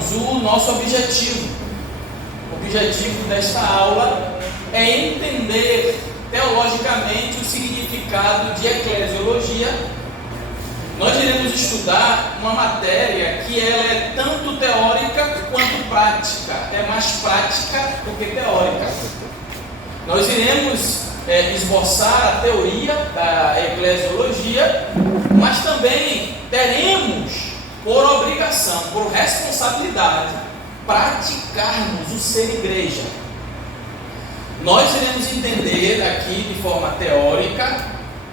irmãos, o nosso objetivo. O objetivo desta aula é entender teologicamente o significado de eclesiologia. Nós iremos estudar uma matéria que ela é tanto teórica quanto prática, é mais prática do que teórica. Nós iremos esboçar a teoria da eclesiologia, mas também teremos por obrigação, por responsabilidade, praticarmos o ser igreja. Nós iremos entender aqui de forma teórica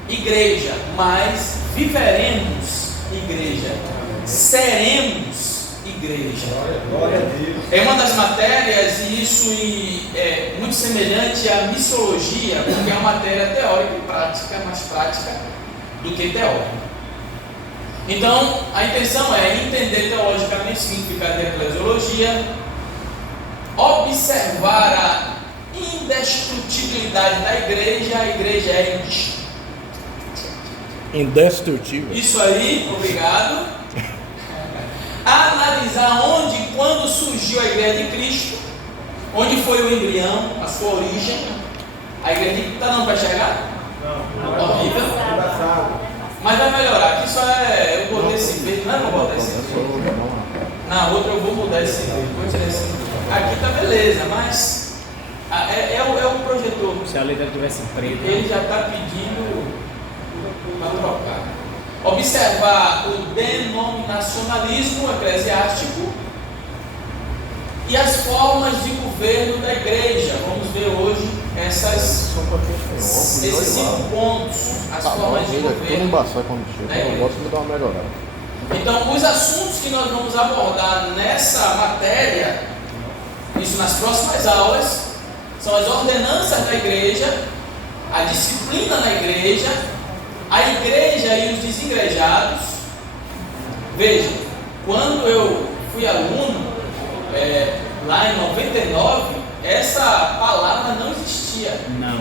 igreja, mas viveremos igreja, seremos igreja. Glória a Deus. É uma das matérias, e isso é muito semelhante à missiologia, porque é uma matéria teórica e prática, mais prática do que teórica. Então, a intenção é entender teologicamente o significado da eclesiologia, observar a indestrutibilidade da igreja. A igreja é indestrutível. Isso aí, obrigado. Analisar onde e quando surgiu a igreja de Cristo, onde foi o embrião, a sua origem. A igreja está dando para chegar? Não. Horrível. Mas vai melhorar. Aqui só eu botei esse verde, não é para botar esse verde. Na outra eu vou mudar esse verde. Vou tirar esse verde. Aqui tá beleza, mas é o projetor. Se a letra tivesse preta. Ele já está pedindo para trocar. Observar o denominacionalismo eclesiástico e as formas de governo da igreja. Vamos ver hoje esses 5 pontos, as formas de governo. Então, os assuntos que nós vamos abordar nessa matéria, isso nas próximas aulas, são as ordenanças da igreja, a disciplina na igreja, a igreja e os desigrejados. Veja, quando eu fui aluno, lá em 99, essa palavra não existia. Não.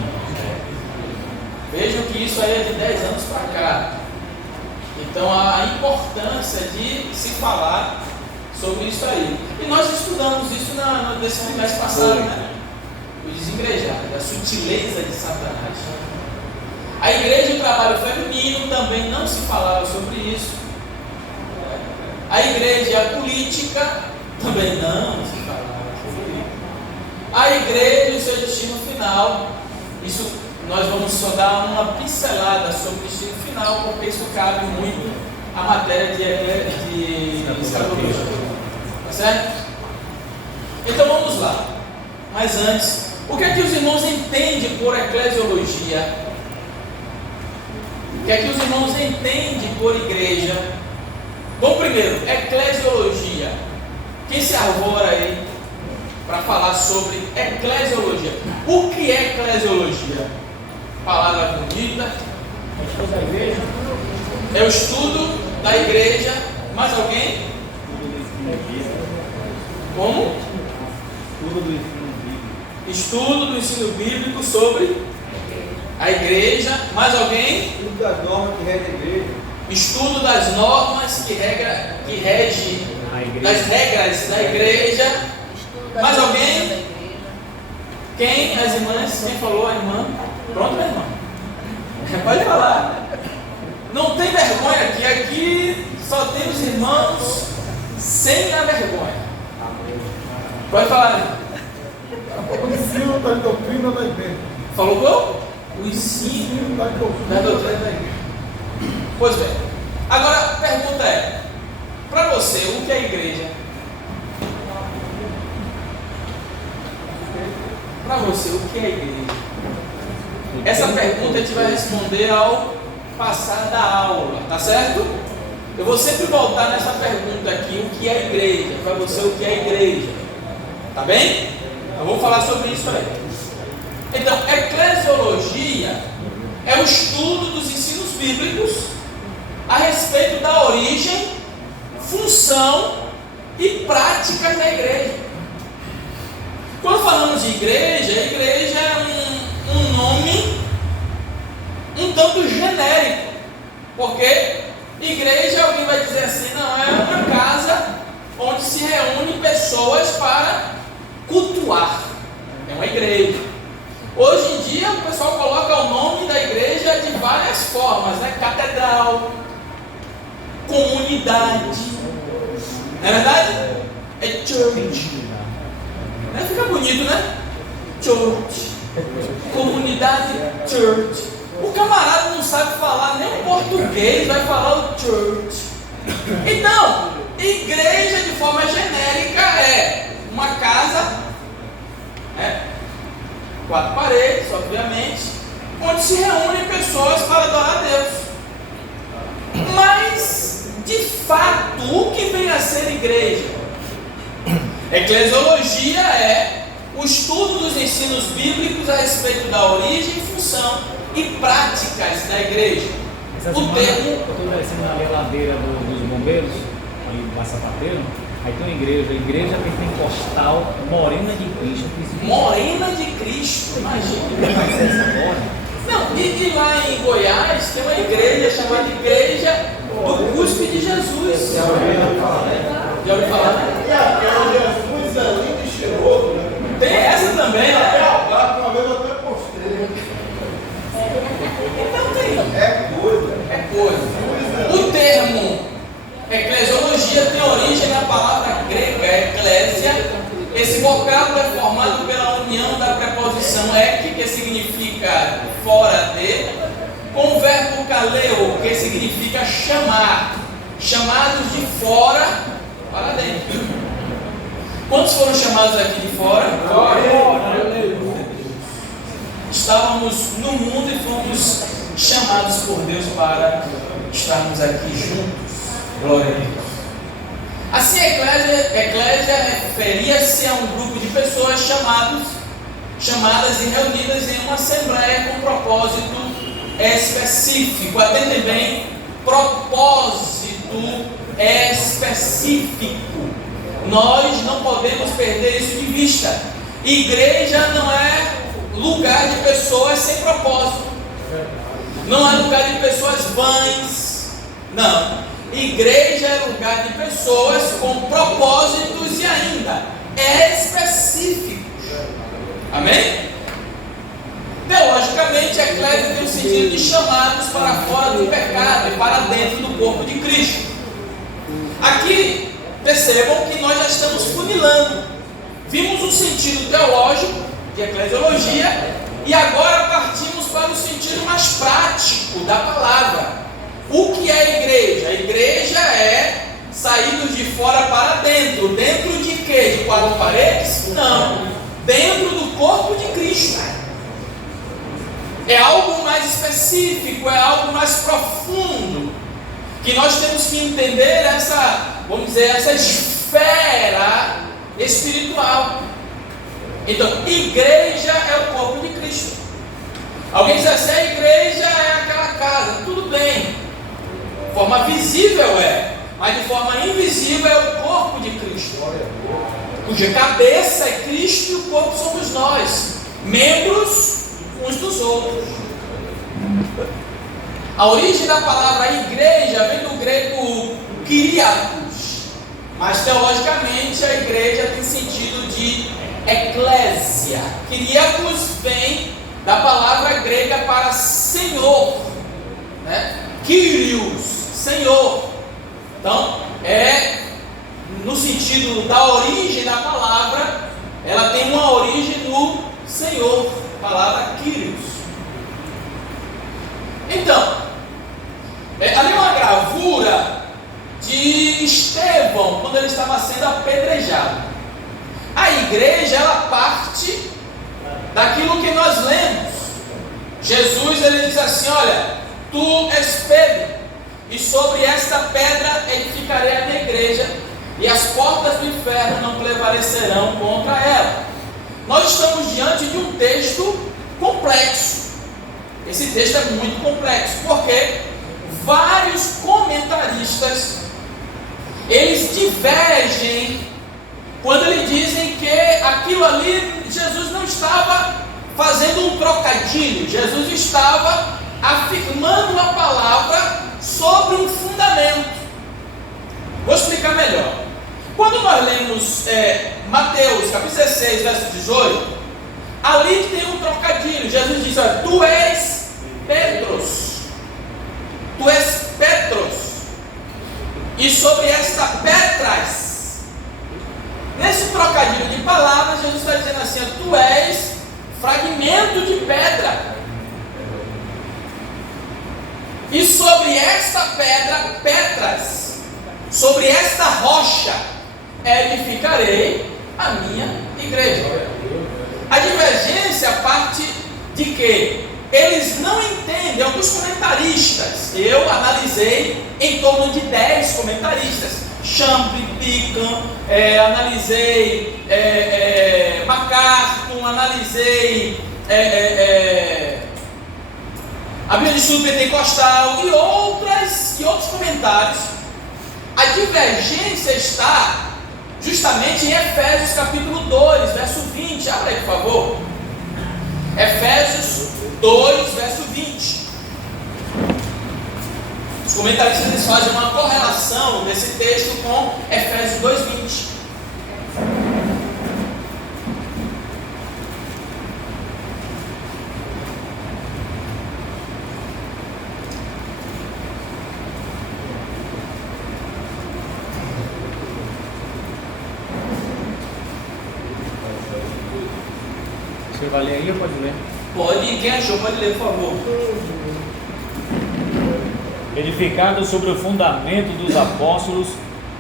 Vejam que isso aí é de 10 anos para cá. Então, a importância de se falar sobre isso aí. E nós estudamos isso nesse trimestre passado, né? O desengrejado, a sutileza de Satanás. A igreja e o trabalho feminino também não se falava sobre isso. A igreja e a política também não se falava sobre isso. A igreja e o seu destino final, isso nós vamos só dar uma pincelada sobre o destino final, porque isso cabe muito à matéria de escatologia. Tá certo? Então vamos lá. Mas antes, o que é que os irmãos entendem por eclesiologia? O que é que os irmãos entendem por igreja? Bom, primeiro, eclesiologia. Quem se arvora aí para falar sobre eclesiologia? O que é eclesiologia? Palavra bonita. É o estudo da igreja. Mais alguém? Como? Estudo do ensino bíblico sobre a igreja. Mais alguém? Estudo das normas que regem a igreja. Estudo das normas que regem A igreja. das regras da igreja. Mais alguém? Quem? As irmãs? Quem falou? A irmã? Pronto, minha irmã. Pode falar. Não tem vergonha aqui. Aqui só tem os irmãos sem a vergonha. Pode falar, irmã. O ensino da doutrina da igreja. Falou qual? O ensino Da da doutrina. doutrina da igreja. Pois bem. Agora a pergunta é: para você, o que é igreja? Para você, o que é igreja? Essa pergunta a gente vai responder ao passar da aula, tá certo? Eu vou sempre voltar nessa pergunta aqui: o que é igreja? Para você, o que é igreja? Tá bem? Eu vou falar sobre isso aí. Então, eclesiologia é o estudo dos ensinos bíblicos a respeito da origem, função e práticas da igreja. Quando falamos de igreja, a igreja é um nome um tanto genérico, porque igreja, alguém vai dizer assim, não, é uma casa onde se reúnem pessoas para cultuar. É uma igreja. Hoje em dia o pessoal coloca o nome da igreja de várias formas, né? Catedral, comunidade. Não é verdade? É church. Né? Fica bonito, né? Church. Comunidade, church. O camarada não sabe falar nem o português, vai falar o church. Então, igreja de forma genérica é uma casa, quatro paredes, obviamente, onde se reúnem pessoas para adorar a Deus. Mas, de fato, o que vem a ser igreja? Eclesiologia é o estudo dos ensinos bíblicos a respeito da origem, função e práticas da igreja. Essa O semana, termo... eu estou descendo ali a ladeira dos bombeiros, ali do Passapateiro, aí tem uma igreja pentecostal, Morena de Cristo. Morena de Cristo, imagina. Não, e lá em Goiás tem uma igreja chamada Igreja do Cuspe de Jesus. Já ouviu falar? E aquela Jesus é lindo e cheiroso, né? Tem essa também, né? Uma vez eu até postei. Então tem. É coisa. É coisa. O termo eclesiologia tem origem na palavra grega eclésia. Esse vocábulo é formado pela união da preposição ek, que significa fora de, com o verbo kaleo, que significa chamar, chamados de fora para dentro. Quantos foram chamados aqui de fora? Estávamos no mundo e fomos chamados por Deus para estarmos aqui juntos. Glória a Deus. Assim, a eclésia referia-se a um grupo de pessoas chamadas e reunidas em uma assembleia com propósito específico. Atentem bem, propósito específico. Nós não podemos perder isso de vista. Igreja não é lugar de pessoas sem propósito. Não é lugar de pessoas vãs. Não. Igreja é lugar de pessoas com propósitos e ainda específicos. Amém? Teologicamente, a eclésia tem o sentido de chamados para fora do pecado e para dentro do corpo de Cristo. Aqui, percebam que nós já estamos funilando. Vimos o sentido teológico de eclesiologia e agora partimos para o sentido mais prático da palavra. O que é a igreja? A igreja é saídos de fora para dentro. Dentro de quê? De quatro paredes? Não. Dentro do corpo de Cristo. É algo mais específico, é algo mais profundo. Que nós temos que entender essa esfera espiritual. Então, igreja é o corpo de Cristo. Alguém diz assim, a igreja é aquela casa. Tudo bem. De forma visível mas de forma invisível é o corpo de Cristo, cuja cabeça é Cristo e o corpo somos nós, membros uns dos outros. A origem da palavra igreja vem do grego kyriakos, mas teologicamente a igreja tem sentido de eclésia. Kyriakos vem da palavra grega para senhor, né? Kyrios, Senhor. Então, no sentido da origem da palavra, ela tem uma origem no Senhor, palavra Kyrios. Então, ali uma gravura de Estevão, quando ele estava sendo apedrejado. A igreja, ela parte daquilo que nós lemos. Jesus, ele diz assim, olha, tu és Pedro, e sobre esta pedra edificarei a minha igreja, e as portas do inferno não prevalecerão contra ela. Nós estamos diante de um texto complexo. Esse texto é muito complexo, porque vários comentaristas, eles divergem quando eles dizem que aquilo ali, Jesus não estava fazendo um trocadilho, Jesus estava afirmando a palavra sobre um fundamento. Vou explicar melhor. Quando nós lemos Mateus capítulo 16, verso 18, ali tem um trocadilho. Jesus diz: olha, tu és Petros, tu és Petros, e sobre esta Petras. Nesse trocadilho de palavras, Jesus está dizendo assim: tu és fragmento de pedra, e sobre esta pedra, Petras, sobre esta rocha, edificarei a minha igreja. A divergência parte de que eles não entendem. Alguns comentaristas, eu analisei em torno de 10 comentaristas, Champlin, Pican, analisei MacArthur, analisei a Bíblia de Estudo Pentecostal e outros comentários. A divergência está justamente em Efésios capítulo 2, verso 20. Abra aí, por favor. Efésios 2, verso 20. Os comentaristas eles fazem uma correlação desse texto com Efésios 2, 20. Você vai ler aí ou pode ler? Pode, quem achou pode ler, por favor. Edificado sobre o fundamento dos apóstolos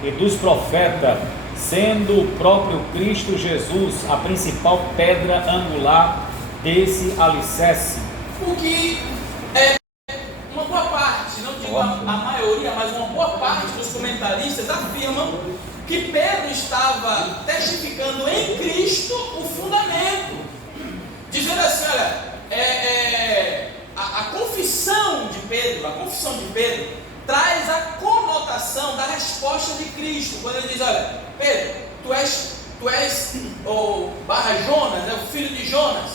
e dos profetas, sendo o próprio Cristo Jesus a principal pedra angular desse alicerce. O que uma boa parte, não digo a maioria, mas uma boa parte dos comentaristas afirmam que Pedro estava testificando em Cristo o fundamento, dizendo assim: olha, a confissão de Pedro traz a conotação da resposta de Cristo, quando ele diz: olha, Pedro, tu és o Jonas, o filho de Jonas,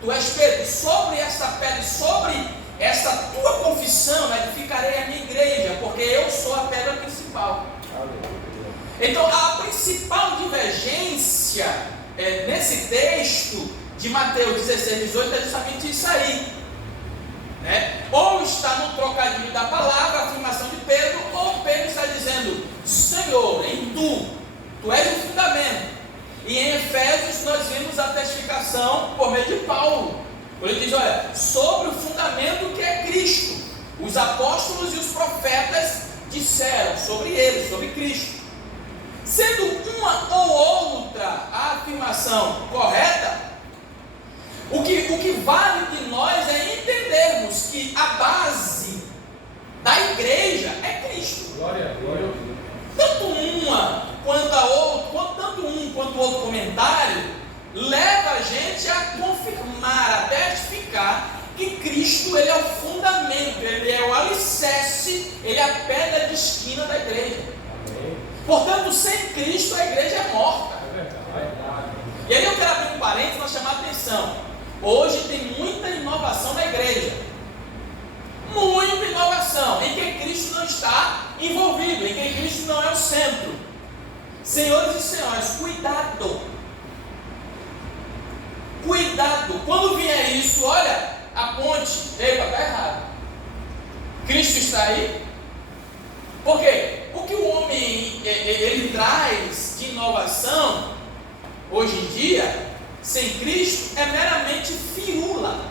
tu és Pedro, sobre esta pedra, sobre esta tua confissão, edificarei a minha igreja, porque eu sou a pedra principal. Então, a principal divergência nesse texto de Mateus 16, 18 é justamente isso aí, né? Ou está no trocadilho da palavra, a afirmação de Pedro, ou Pedro está dizendo: Senhor, em tu és o fundamento. E em Efésios nós vimos a testificação por meio de Paulo, quando ele diz: olha, sobre o fundamento que é Cristo, os apóstolos e os profetas disseram sobre ele, sobre Cristo. Sendo uma ou outra a afirmação correta, o que vale de nós é entendermos que a base da igreja é Cristo. Glória, glória. Tanto uma quanto o outro comentário leva a gente a confirmar, a testificar que Cristo ele é o fundamento, ele é o alicerce, ele é a pedra de esquina da igreja. Portanto, sem Cristo a igreja é morta. E aí eu quero abrir um parênteses para chamar a atenção. Hoje tem muita inovação na igreja, muita inovação, em que Cristo não está envolvido, em que Cristo não é o centro. Senhores e senhores, cuidado, quando vier isso, olha, aponte, epa, está errado, Cristo está aí. Por quê? O que o homem ele traz de inovação hoje em dia, sem Cristo, é meramente firula,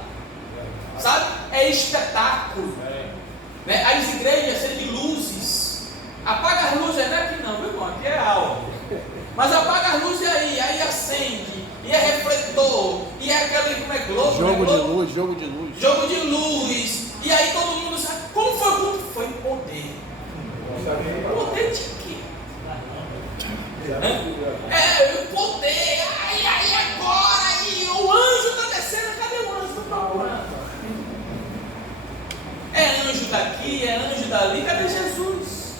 sabe? É espetáculo, né? As igrejas são de luzes. Apaga as luzes, não é aqui não, viu, irmão? Aqui é aula. Mas apaga as luzes aí acende, e é refletor, e é aquele, como é Globo? Jogo né? de luz, jogo de luz. Jogo de luz, e aí todo mundo sabe. Como foi o culto? Foi poder. Poder de quê? O poder, aí agora, aí o anjo está descendo, cadê o anjo? Não está procurando. É anjo daqui, é anjo dali, cadê Jesus?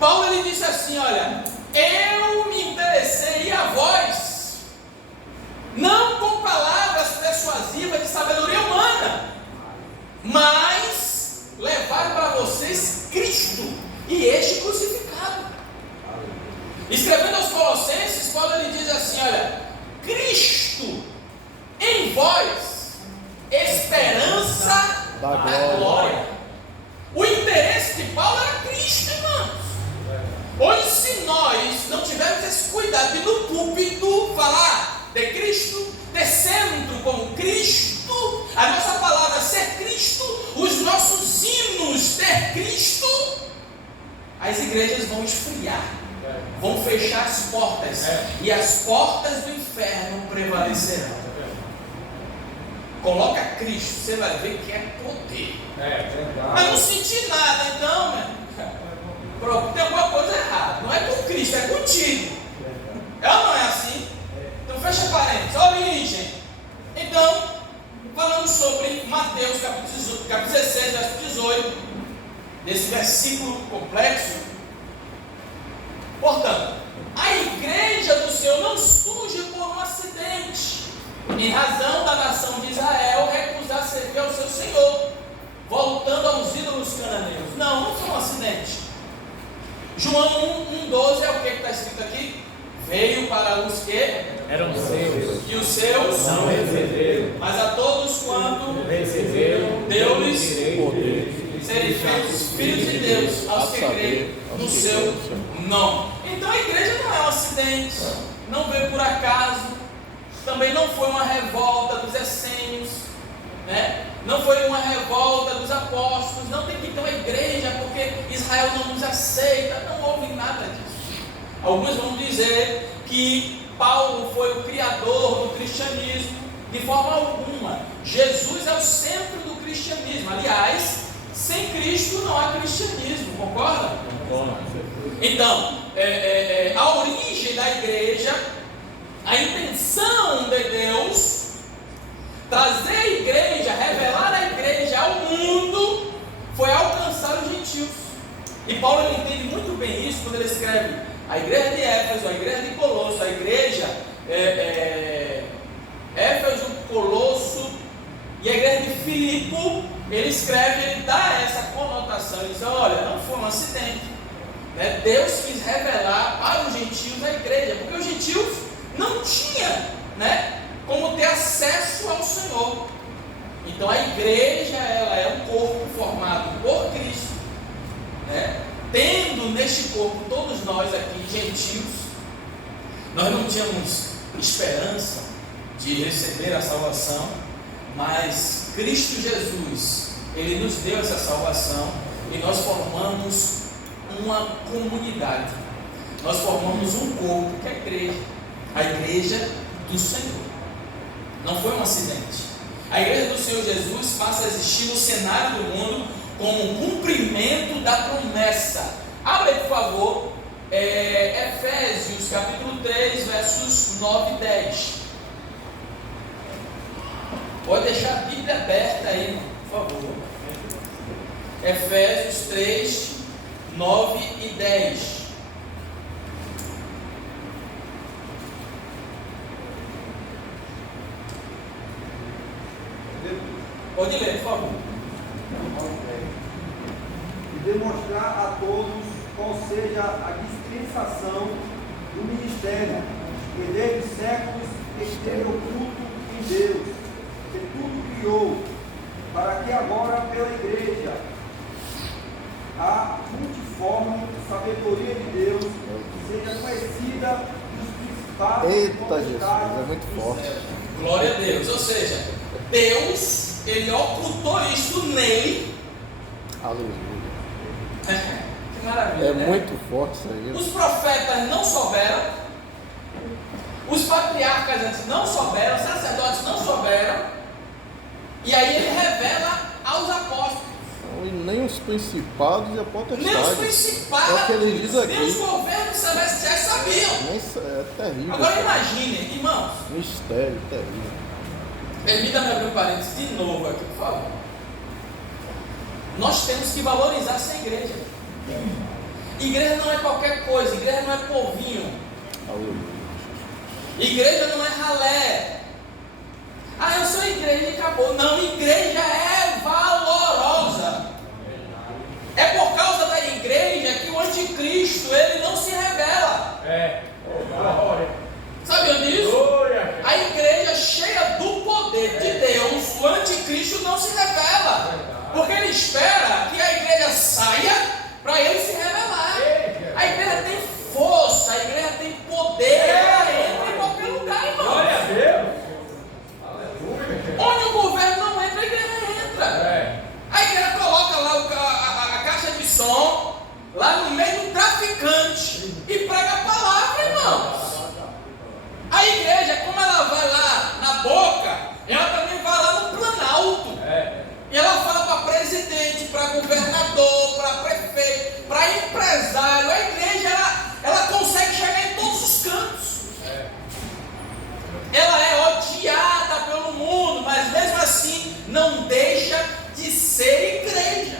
Paulo ele disse assim: olha, eu me interessei a vós, não com palavras persuasivas de sabedoria humana, mas levar para vocês Cristo e este crucificado. Escrevendo aos Cristo, ter centro como Cristo, a nossa palavra ser Cristo, os nossos hinos ter Cristo, as igrejas vão esfriar, vão fechar as portas, e as portas do inferno prevalecerão. Coloca Cristo, você vai ver que é poder. Mas não senti nada, então, pronto, tem alguma coisa errada. Não é com Cristo, é contigo. Ela não é assim. Então fecha parênteses, origem. Então, falando sobre Mateus capítulo 16, verso 18, desse versículo complexo. Portanto, a igreja do Senhor não surge por um acidente, em razão da nação de Israel recusar servir ao seu Senhor, voltando aos ídolos cananeus. Não foi um acidente. João 1,12 é o que está escrito aqui? Veio para os que eram seus, e os seus não receberam, mas a todos quanto receberam, deu-lhes poder, serem feitos filhos de Deus, aos que creem no seu nome. Então a igreja não é um acidente, não veio por acaso, também não foi uma revolta dos essênios, né? Não foi uma revolta dos apóstolos, não tem que ter uma igreja porque Israel não nos aceita, não houve nada disso. Alguns vão dizer que Paulo foi o criador do cristianismo. De forma alguma. Jesus é o centro do cristianismo. Aliás, sem Cristo não há cristianismo, concorda? Então, a origem da igreja, a intenção de Deus, trazer a igreja, revelar a igreja ao mundo, foi alcançar os gentios. E Paulo ele entende muito bem isso quando ele escreve a igreja de Éfeso, a igreja de Colosso, a igreja Éfeso, Colosso e a igreja de Filipe. Ele escreve, ele dá essa conotação, ele diz: olha, não foi um acidente, né? Deus quis revelar para os gentios a igreja, porque os gentios não tinham, né, como ter acesso ao Senhor. Então a igreja, ela é um corpo formado por Cristo, né? Tendo neste corpo todos nós aqui gentios, nós não tínhamos esperança de receber a salvação, mas Cristo Jesus, Ele nos deu essa salvação e nós formamos uma comunidade, nós formamos um corpo que é a igreja do Senhor. Não foi um acidente. A igreja do Senhor Jesus passa a existir no cenário do mundo como um cumprimento da promessa. Abre, por favor, Efésios capítulo 3, versos 9 e 10. Pode deixar a Bíblia aberta aí, por favor. Efésios 3, 9 e 10. Pode ler, por favor. E demonstrar a todos qual seja a dispensação do ministério, que desde séculos esteve oculto em Deus, que tudo criou, para que agora pela igreja a multiforme sabedoria de Deus seja conhecida dos principais. Eita, Jesus, é muito forte. Glória a Deus. Ou seja, Deus, Ele ocultou isto nele. Aleluia. Que maravilha, É né? muito forte isso aí. Os profetas não souberam, os patriarcas antes não souberam, os sacerdotes não souberam, e aí ele revela aos apóstolos. E nem os principados e a potestade. Nem os principados, É o que ele diz aqui. nem os governos celestiais sabiam. Isso é terrível. Agora cara. imaginem, irmãos, Mistério terrível. permita-me abrir um parênteses de novo aqui, por favor. Nós temos que valorizar essa igreja. Igreja não é qualquer coisa, igreja não é povinho, Aleluia. igreja não é ralé. Ah, eu sou igreja e acabou. Não, igreja é valorosa. É por causa da igreja que o anticristo ele não se revela. Sabiam disso? A igreja cheia do poder de Deus, o anticristo não se revela. Porque ele espera que a igreja saia para ele se revelar. A igreja tem força, a igreja tem poder, ela entra em qualquer lugar, irmão. Glória a Deus. não deixa de ser igreja.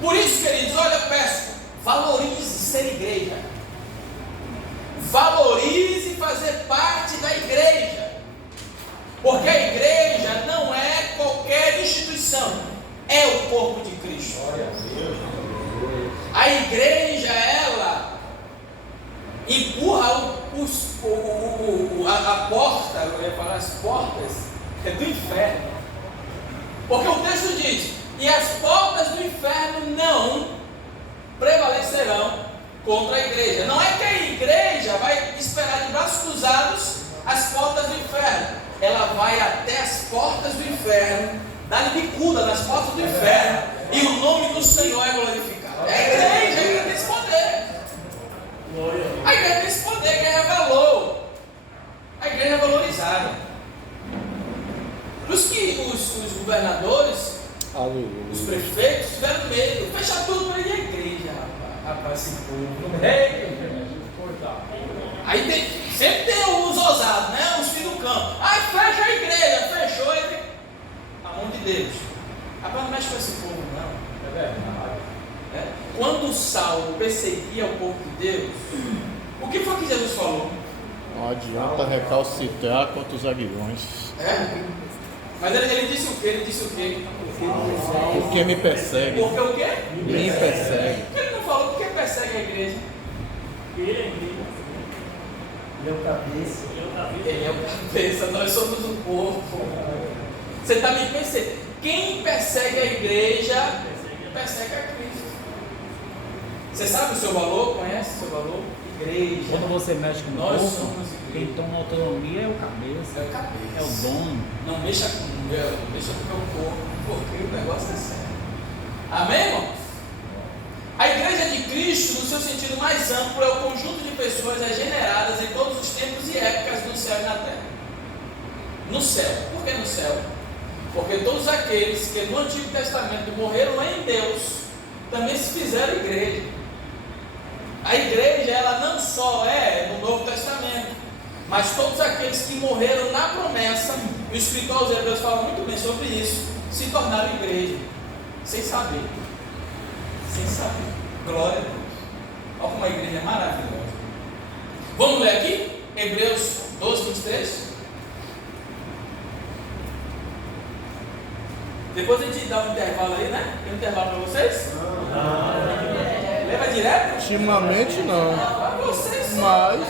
Por isso, queridos, olha, eu peço, valorize ser igreja. Valorize fazer parte da igreja. Porque a igreja não é qualquer instituição, é o corpo de Cristo. A igreja, ela empurra a porta, eu ia falar as portas, do inferno. Porque o texto diz: e as portas do inferno não prevalecerão contra a igreja. Não é que a igreja vai esperar de braços cruzados as portas do inferno. Ela vai até as portas do inferno, dar bicuda nas portas do inferno, e o nome do Senhor é glorificado. É a igreja tem esse poder. A igreja tem esse poder, que é valor. A igreja é valorizada. Por isso que os governadores, os prefeitos tiveram medo, fechar tudo para ir à igreja, rapaz, esse povo. Aí sempre tem os ousados, né? Os filhos do campo. Aí fecha a igreja, fechou ele. A mão de Deus. Rapaz, não mexe com esse povo, não. É verdade. Quando Saulo perseguia o povo de Deus, o que foi que Jesus falou? Não adianta recalcitrar contra os aguilhões. Mas ele disse o quê? Ele disse o quê? Porque me persegue. Porque o quê? Me persegue. Por que ele não falou porque persegue a igreja? Ele é o cabeça. Ele é o cabeça, nós somos o povo. Você está me perseguindo. Quem persegue a igreja, persegue a Cristo. Você sabe o seu valor? Conhece o seu valor? Igreja. Quando você mexe com o Nós corpo, somos quem toma autonomia é o cabeça. É o cabeça. É o dono. Não mexa com o meu, mexa com o meu corpo, porque o negócio é sério. Amém, irmão? A igreja de Cristo, no seu sentido mais amplo, é o conjunto de pessoas regeneradas em todos os tempos e épocas no céu e na terra. No céu. Por que no céu? Porque todos aqueles que no Antigo Testamento morreram em Deus, também se fizeram igreja. A igreja, ela não só é no Novo Testamento, mas todos aqueles que morreram na promessa, e o escritor aos Hebreus fala muito bem sobre isso, se tornaram igreja, sem saber. Sem saber. Glória a Deus. Olha como a igreja é maravilhosa. Vamos ler aqui? Hebreus 12, 23. Depois a gente dá um intervalo aí, né? Tem um intervalo para vocês? Leva direto? Ultimamente não. Para vocês. Mas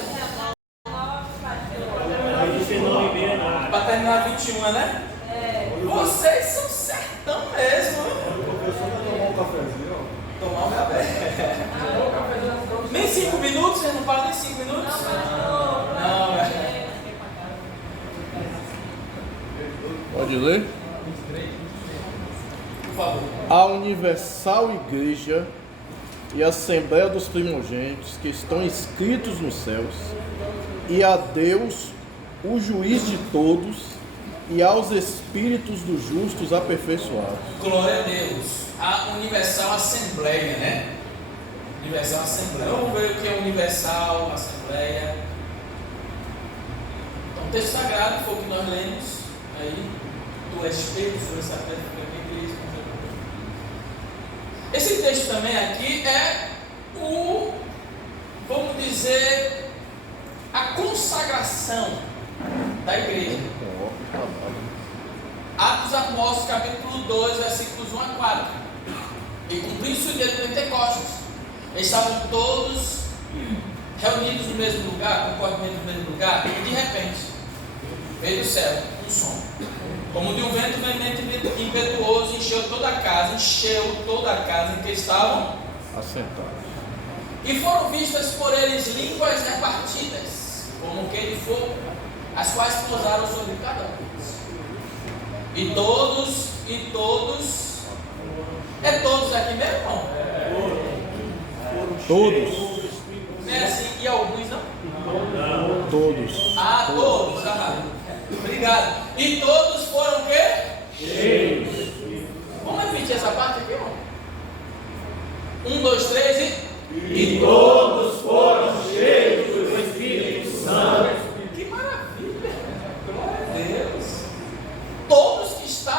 Para terminar 21, né? Vocês são sertão mesmo. Tomar um cafezinho, ó. Tomar um café. Nem 5 minutos? Vocês não falam nem 5 minutos? Não, velho. pode ler? Por favor. A Universal Igreja e a Assembleia dos Primogênitos que estão inscritos nos céus, e a Deus, o juiz de todos, e aos espíritos dos justos aperfeiçoados. Glória a Deus. A Universal Assembleia, né? Universal Assembleia. Vamos ver o que é Universal Assembleia. Então, o texto sagrado foi o que nós lemos aí, do Espírito sobre essa igreja. Esse texto também aqui é o, vamos dizer, a consagração da igreja. Atos Apóstolos, capítulo 2, versículos 1 a 4. E cumpriu-se o dia de Pentecostes. Eles estavam todos reunidos no mesmo lugar, concordemente no mesmo lugar, e de repente veio do céu um som, como de um vento veemente e impetuoso, encheu toda a casa em que estavam Assentados. E foram vistas por eles línguas repartidas, como que de fogo, as quais pousaram sobre cada um. E todos, é todos aqui mesmo, irmão? Todos. Não é assim, e alguns não? Todos. Ah, todos, obrigado. E todos foram o quê? Cheios. Vamos repetir essa parte aqui, irmão? 1, 2, 3 E todos foram cheios do Espírito Santo. Que maravilha! Glória a Deus! Todos que estavam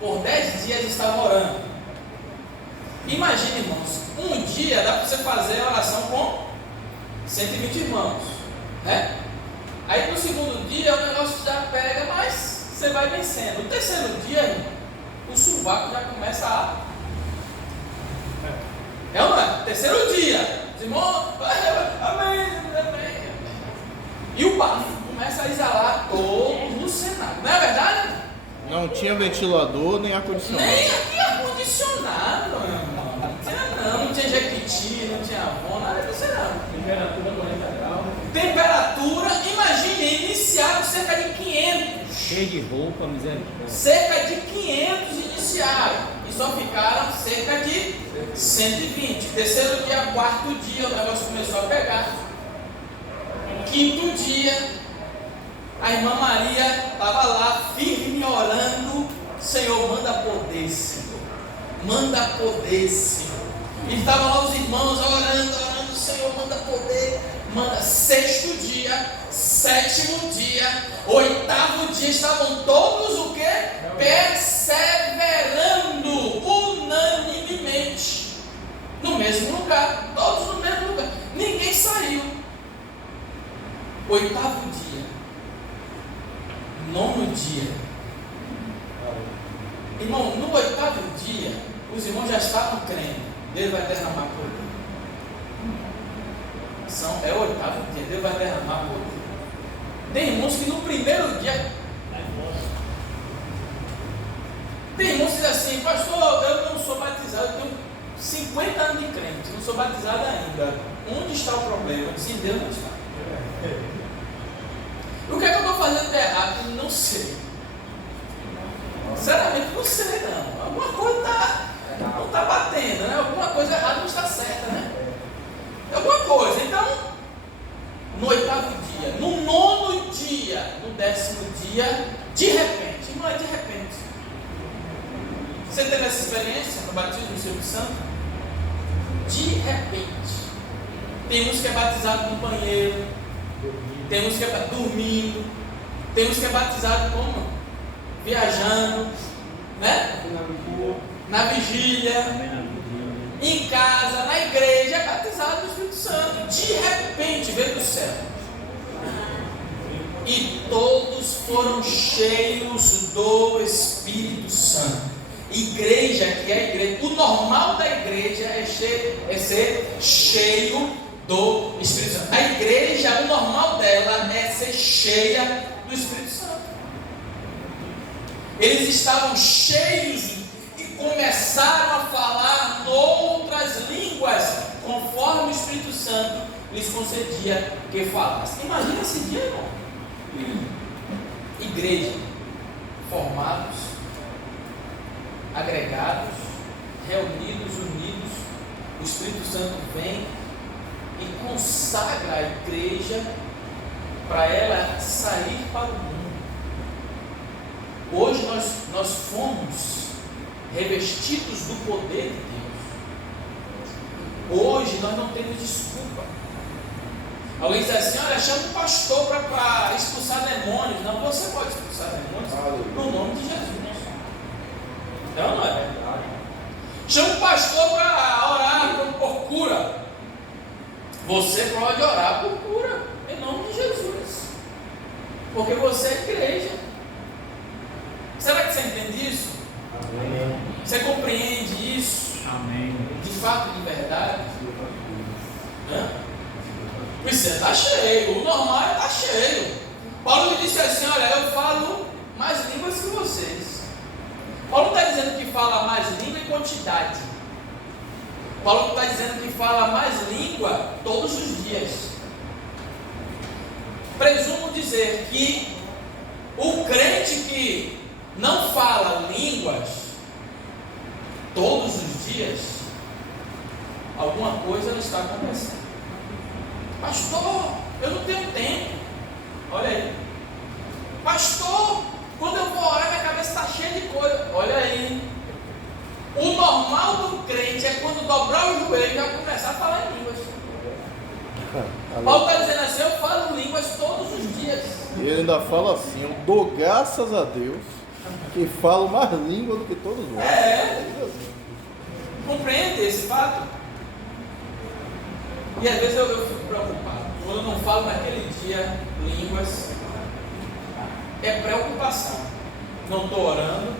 por 10 dias estava orando. Imagine, irmãos, um dia dá para você fazer a oração com 120 irmãos, né? Aí no segundo dia o negócio já pega, mas você vai vencendo. No terceiro dia, irmão, o sovaco já começa a... É ou não é? Terceiro dia, os irmãos, amém, amém. E o bafo começa a exalar todo no cenário, não é verdade? Não tinha ventilador nem ar-condicionado. Nem aqui ar-condicionado, meu irmão. Não tinha Jequiti, não tinha Avon, nada disso não. Temperatura 40 graus. Temperatura, imagine, iniciaram cerca de 500. Cheio de roupa, misericórdia. Cerca de 500 iniciaram. E só ficaram cerca de 120. Terceiro dia, quarto dia, o negócio começou a pegar. Quinto dia, a irmã Maria estava lá, firme, orando. Senhor, manda poder, Senhor. Manda poder, Senhor. E estavam lá os irmãos orando, Senhor, manda poder. Manda. Sexto dia, sétimo dia, oitavo dia, estavam todos o quê? Perseverando unanimemente no mesmo lugar, todos no mesmo lugar, ninguém saiu. Oitavo dia, nono dia, irmão, no oitavo dia, os irmãos já estavam crendo, Deus vai derramar poder. É o oitavo dia, Deus vai derramar poder. Tem irmãos que no primeiro dia, tem irmãos que dizem assim, pastor, eu não sou batizado, eu tenho 50 anos de crente, não sou batizado ainda. Onde está o problema? Eu disse, Deus não está. O que é que eu estou fazendo de errado? Não sei. Sinceramente, não sei não. Alguma coisa não está batendo, né? Alguma coisa errada não está certa, né? Alguma coisa. Então, no oitavo dia, no nono dia, no 10º dia, de repente, não é de repente. Você teve essa experiência no batismo do Espírito Santo? De repente. Tem uns que é batizado no banheiro, tem uns que é dormindo, tem uns que é batizado como? Viajando, né? Na vigília, em casa, na igreja, é batizado no Espírito Santo. De repente veio do céu. E todos foram cheios do Espírito Santo. Igreja, que é a igreja, o normal da igreja é ser cheio do Espírito Santo. A igreja, o normal dela é ser cheia do Espírito Santo. Eles estavam cheios e começaram a falar outras línguas, conforme o Espírito Santo lhes concedia que falasse. Imagina esse dia, irmão. Igreja, formados, agregados, reunidos, unidos, o Espírito Santo vem e consagra a igreja para ela sair para o mundo. Hoje nós fomos revestidos do poder de Deus. Hoje nós não temos desculpa. Alguém diz assim, olha, chama o pastor para expulsar demônios. Não, você pode expulsar demônios no nome de Jesus. Então não é verdade. Chama o pastor para orar por cura. Você pode orar por cura em nome de Jesus. Porque você é igreja. Será que você entende isso? Amém. Você compreende isso? Amém. De fato, de verdade? Você está cheio. O normal é estar cheio. Paulo disse assim, olha, eu falo mais línguas que vocês. Paulo está dizendo que fala mais língua em quantidade. Paulo está dizendo que fala mais língua todos os dias. Presumo dizer que o crente que não fala línguas todos os dias, alguma coisa não está acontecendo. Pastor, eu não tenho tempo. Olha aí. Pastor, quando eu vou orar, minha cabeça está cheia de coisa. Olha aí. O normal do crente é quando dobrar o joelho e já começar a falar em línguas. Paulo está dizendo assim, eu falo línguas todos os dias. E ele ainda fala assim, eu dou graças a Deus que falam mais língua do que todos nós. Compreende esse fato? E às vezes eu fico preocupado. Quando eu não falo naquele dia línguas, é preocupação. Não estou orando,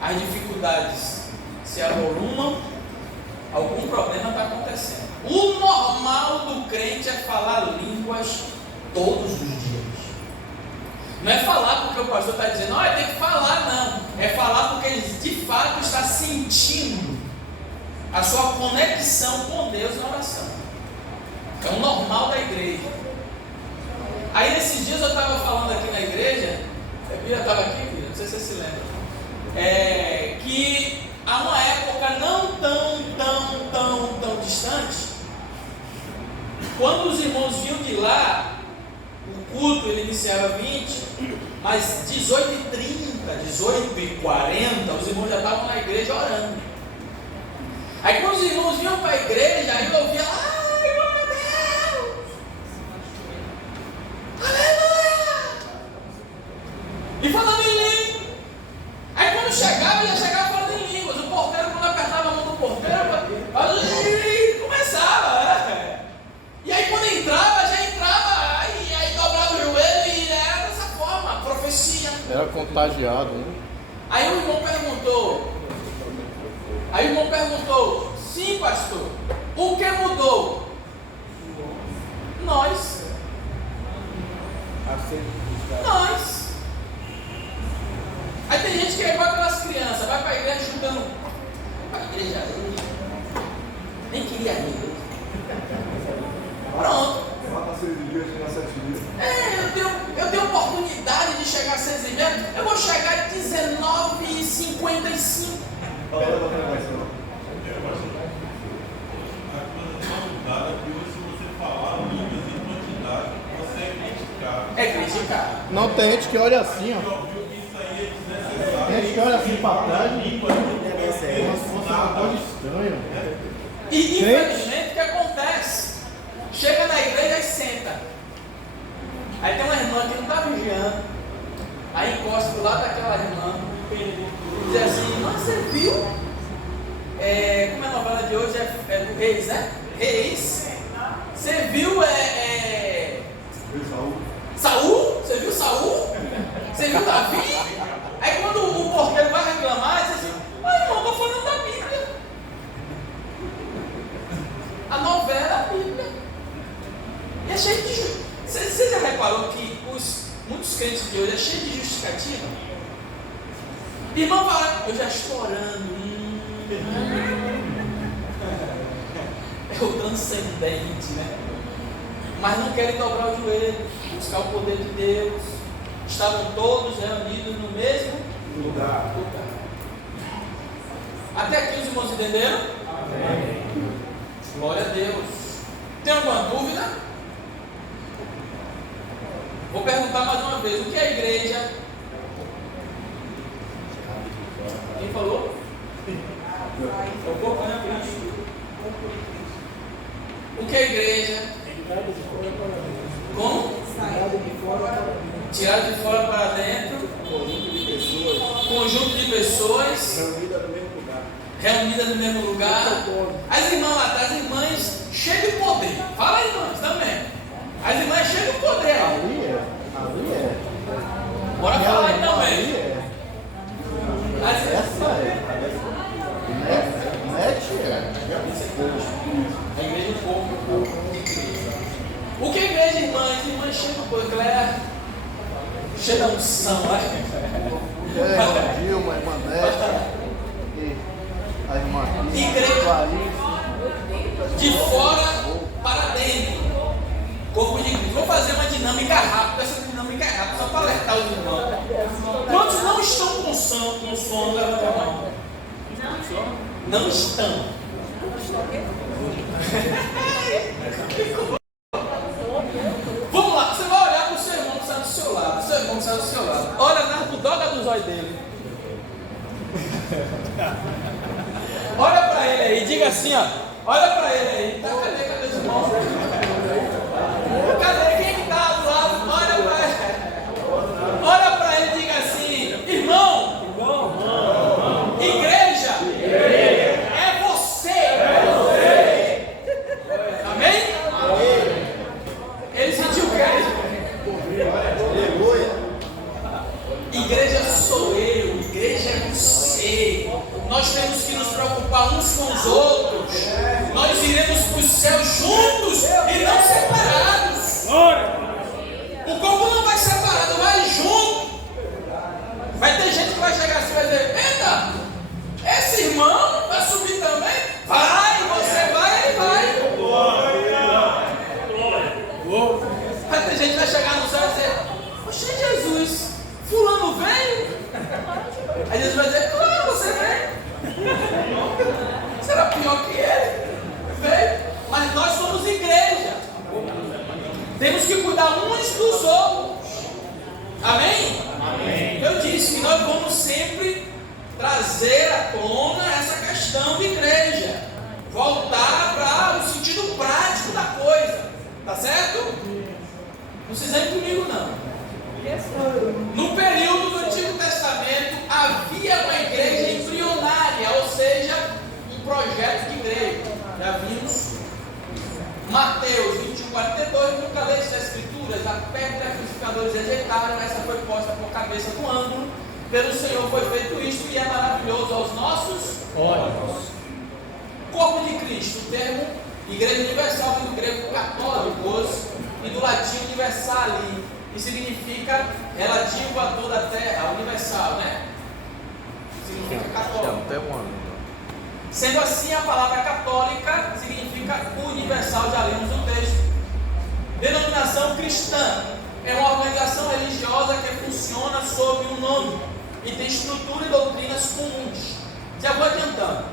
as dificuldades se avolumam, algum problema está acontecendo. O normal do crente é falar línguas todos os dias. Não é falar porque o pastor está dizendo, olha, tem que falar, não. É falar porque ele de fato está sentindo a sua conexão com Deus na oração. É o normal da igreja. Aí nesses dias eu estava falando aqui na igreja, a Bíblia estava aqui, Bíblia, não sei se você se lembra, que há uma época não tão distante, quando os irmãos vinham de lá, o culto ele iniciava 20, mas 18h30, 18h40, os irmãos já estavam na igreja orando. Aí quando os irmãos vinham para a igreja, aí eu ouvia, ai meu Deus, aleluia, e falando em língua. Aí quando chegava, já chegava falando em línguas. O porteiro, quando apertava a mão do porteiro, começava. E aí quando entrava, já entrava, aí dobrava o joelho e era dessa forma, profecia. Era contagiado, né? Aí o irmão perguntou, sim pastor, o que mudou? Nós. Aí tem gente que é igual aquelas crianças, vai para a igreja chutando. Vai para a igreja aí. Nem queria ir. Pronto. Eu tenho oportunidade de chegar às 6h30. Eu vou chegar às 19h55. É criticar. Não, tem gente que olha assim, ó. Tem gente que olha assim para trás e como se fosse uma coisa estranha. E infelizmente o que acontece? Chega na igreja e senta. Aí tem uma irmã que não está vigiando. Aí encosta do lado daquela irmã e diz assim, irmã, você viu? Como é a novela de hoje? É do Reis, né? Reis. Você viu Saul? Você viu Saul? Você viu Davi? Aí quando o porteiro vai reclamar, ele diz assim, irmão, estou falando da Bíblia. A novela é a Bíblia. E é cheio de... Você já reparou que muitos crentes de hoje é cheio de justificativa? Irmão, fala, eu já estou orando. É o transcendente, né? Mas não querem dobrar o joelho, buscar o poder de Deus. Estavam todos reunidos no mesmo lugar. Até aqui os irmãos entenderam? Amém. Glória a Deus. Tem alguma dúvida? Vou perguntar mais uma vez, o que é a igreja? Quem falou? É o corpo, né, Cristo? O que é a igreja? Como? Tirado de fora para dentro. Conjunto de pessoas. Reunidas no mesmo lugar. As irmãs lá atrás, as irmãs cheias de poder. Fala aí, irmãs, também. As irmãs cheias de poder. Ali é. Bora falar aí também. Essa é. Mete é. A igreja do povo. O que é a igreja, irmãs? Irmãs cheias de poder. Galera, cheia da unção, né? Irmã Dilma, irmã Nete. A irmã Igreja de fora para dentro. Corpo de Cristo. Vou fazer uma dinâmica rápida. Essa dinâmica é rápida, só para alertar os irmãos. Quantos não estão com sono? Levanta a mão. Não estão. Vamos lá, você vai olhar para o seu irmão que está do seu lado. Seu irmão que está do seu lado. Olha na budoga dos olhos dele. Olha para ele aí, diga assim, ó. Olha para ele aí. Tá, cadê os irmãos? Cadê? Quem que está do lado? Olha para ele e diga assim, irmão. Será pior que ele? Veio. Mas nós somos igreja. Temos que cuidar uns dos outros. Amém? Amém. Eu disse que nós vamos sempre trazer à tona essa questão de igreja. Voltar para o sentido prático da coisa. Tá certo? Não se zane comigo, não. No período do Antigo Testamento havia uma igreja embrionária, ou seja, um projeto de igreja. Já vimos Mateus 21:42, nunca lê as escrituras, a pedra que os pecadores rejeitaram, essa foi posta por cabeça do ângulo, pelo Senhor foi feito isto e é maravilhoso aos nossos olhos. Corpo de Cristo, o termo igreja universal vem do grego católicos e do latim universali, que significa relativo a toda a terra, universal, né? Significa católico. Sendo assim, a palavra católica significa universal, já lemos o texto. Denominação cristã é uma organização religiosa que funciona sob um nome e tem estrutura e doutrinas comuns. Já vou adiantando.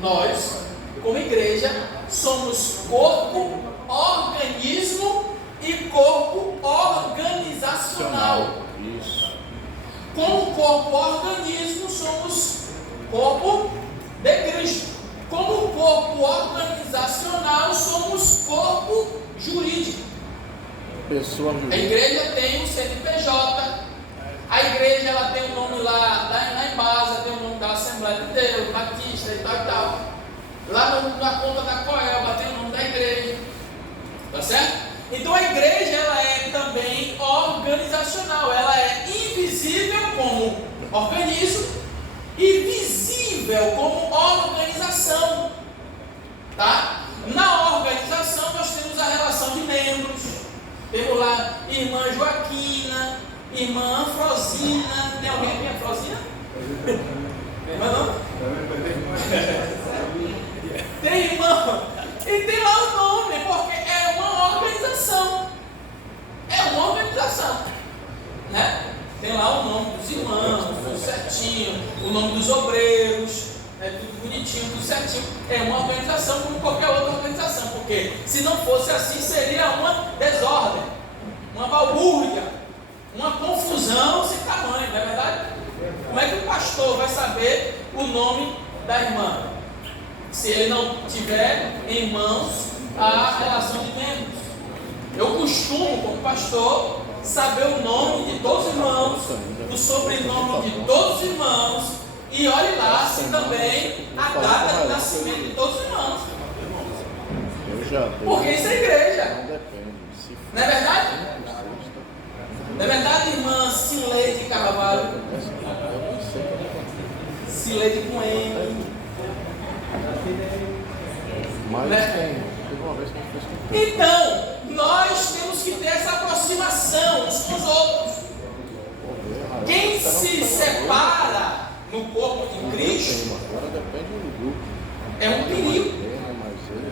Nós, como igreja, somos corpo, organismo e corpo organizacional. Isso. Como corpo organismo, somos corpo de Cristo. Como corpo organizacional, somos corpo jurídico. Pessoa A jurídica. igreja tem um CNPJ. A igreja ela tem o nome lá na Embasa, tem o nome da Assembleia de Deus, Batista e tal e tal. Lá na conta da Coelba tem o nome da igreja. Tá certo? Então a igreja ela é também organizacional. Ela é invisível como organismo e visível como organização. Tá? Na organização nós temos a relação de membros. Temos lá irmã Joaquina, irmã Afrosina. Tem alguém aqui, Afrosina? Irmã não? Tem irmã. E tem lá o nome, porque é uma organização. É uma organização. Né? Tem lá o nome dos irmãos, tudo certinho, o nome dos obreiros, tudo bonitinho, tudo certinho. É uma organização como qualquer outra organização, porque se não fosse assim seria uma desordem, uma balbúrdia, uma confusão sem tamanho, não é verdade? Como é que o pastor vai saber o nome da irmã? Se ele não tiver em mãos a relação de membros. Eu costumo, como pastor, saber o nome de todos os irmãos, o sobrenome de todos os irmãos, e olhe lá se também a data de nascimento de todos os irmãos. Eu já dei. Porque isso é igreja. Não depende. Se Não é verdade? Não é verdade, irmã Cileide Carvalho? Cileide com M. Mas Né? teve uma vez que a gente fez com tempo. Então, nós temos que ter essa aproximação uns com os outros. Quem se separa no corpo de Cristo Agora depende do grupo. é um perigo.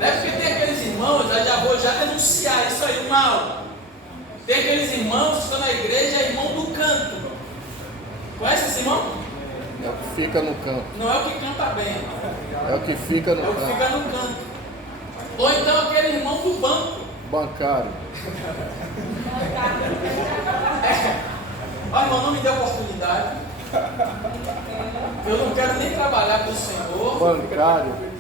Não é porque tem aqueles irmãos, eu já vou denunciar isso aí, mal. Tem aqueles irmãos que estão na igreja, é irmão do canto. Conhece esse irmão? É o que fica no canto. Não é o que canta bem, É o que fica no é o que canto. fica no canto. Ou então aquele irmão do banco. Bancário. Olha, irmão, não me dê oportunidade. Eu não quero nem trabalhar com o Senhor. Bancário.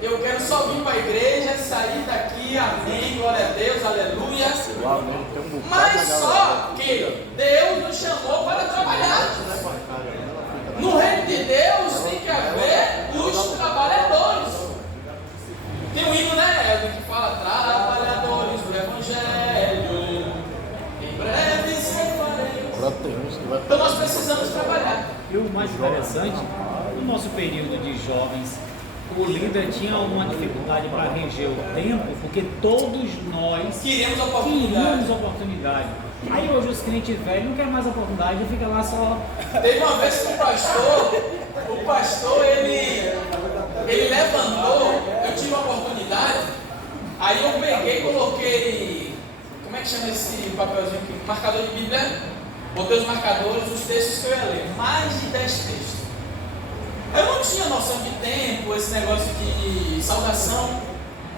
Eu quero só vir para a igreja, sair daqui, amém, glória a Deus, aleluia. Lá mesmo tem um bocado Mas de galera. só que Deus nos chamou para trabalhar. No reino de Deus tem que haver os trabalhadores. Tem um hino, né, Elvin, que fala trabalhadores do Evangelho. Em breve seremos. Agora tem uns que vai Então nós precisamos trabalhar. E o mais interessante, no nosso período de jovens, o líder tinha alguma dificuldade para reger o tempo, porque todos nós Queríamos oportunidade. queríamos oportunidade. Aí hoje os crentes velhos não querem mais oportunidade, fica lá só. Teve uma vez que o pastor ele levantou, eu tive uma oportunidade, aí eu peguei e coloquei, como é que chama esse papelzinho aqui? Marcador de Bíblia, botei os marcadores, os textos que eu ia ler, mais de 10 textos. Eu não tinha noção de tempo, esse negócio de saudação,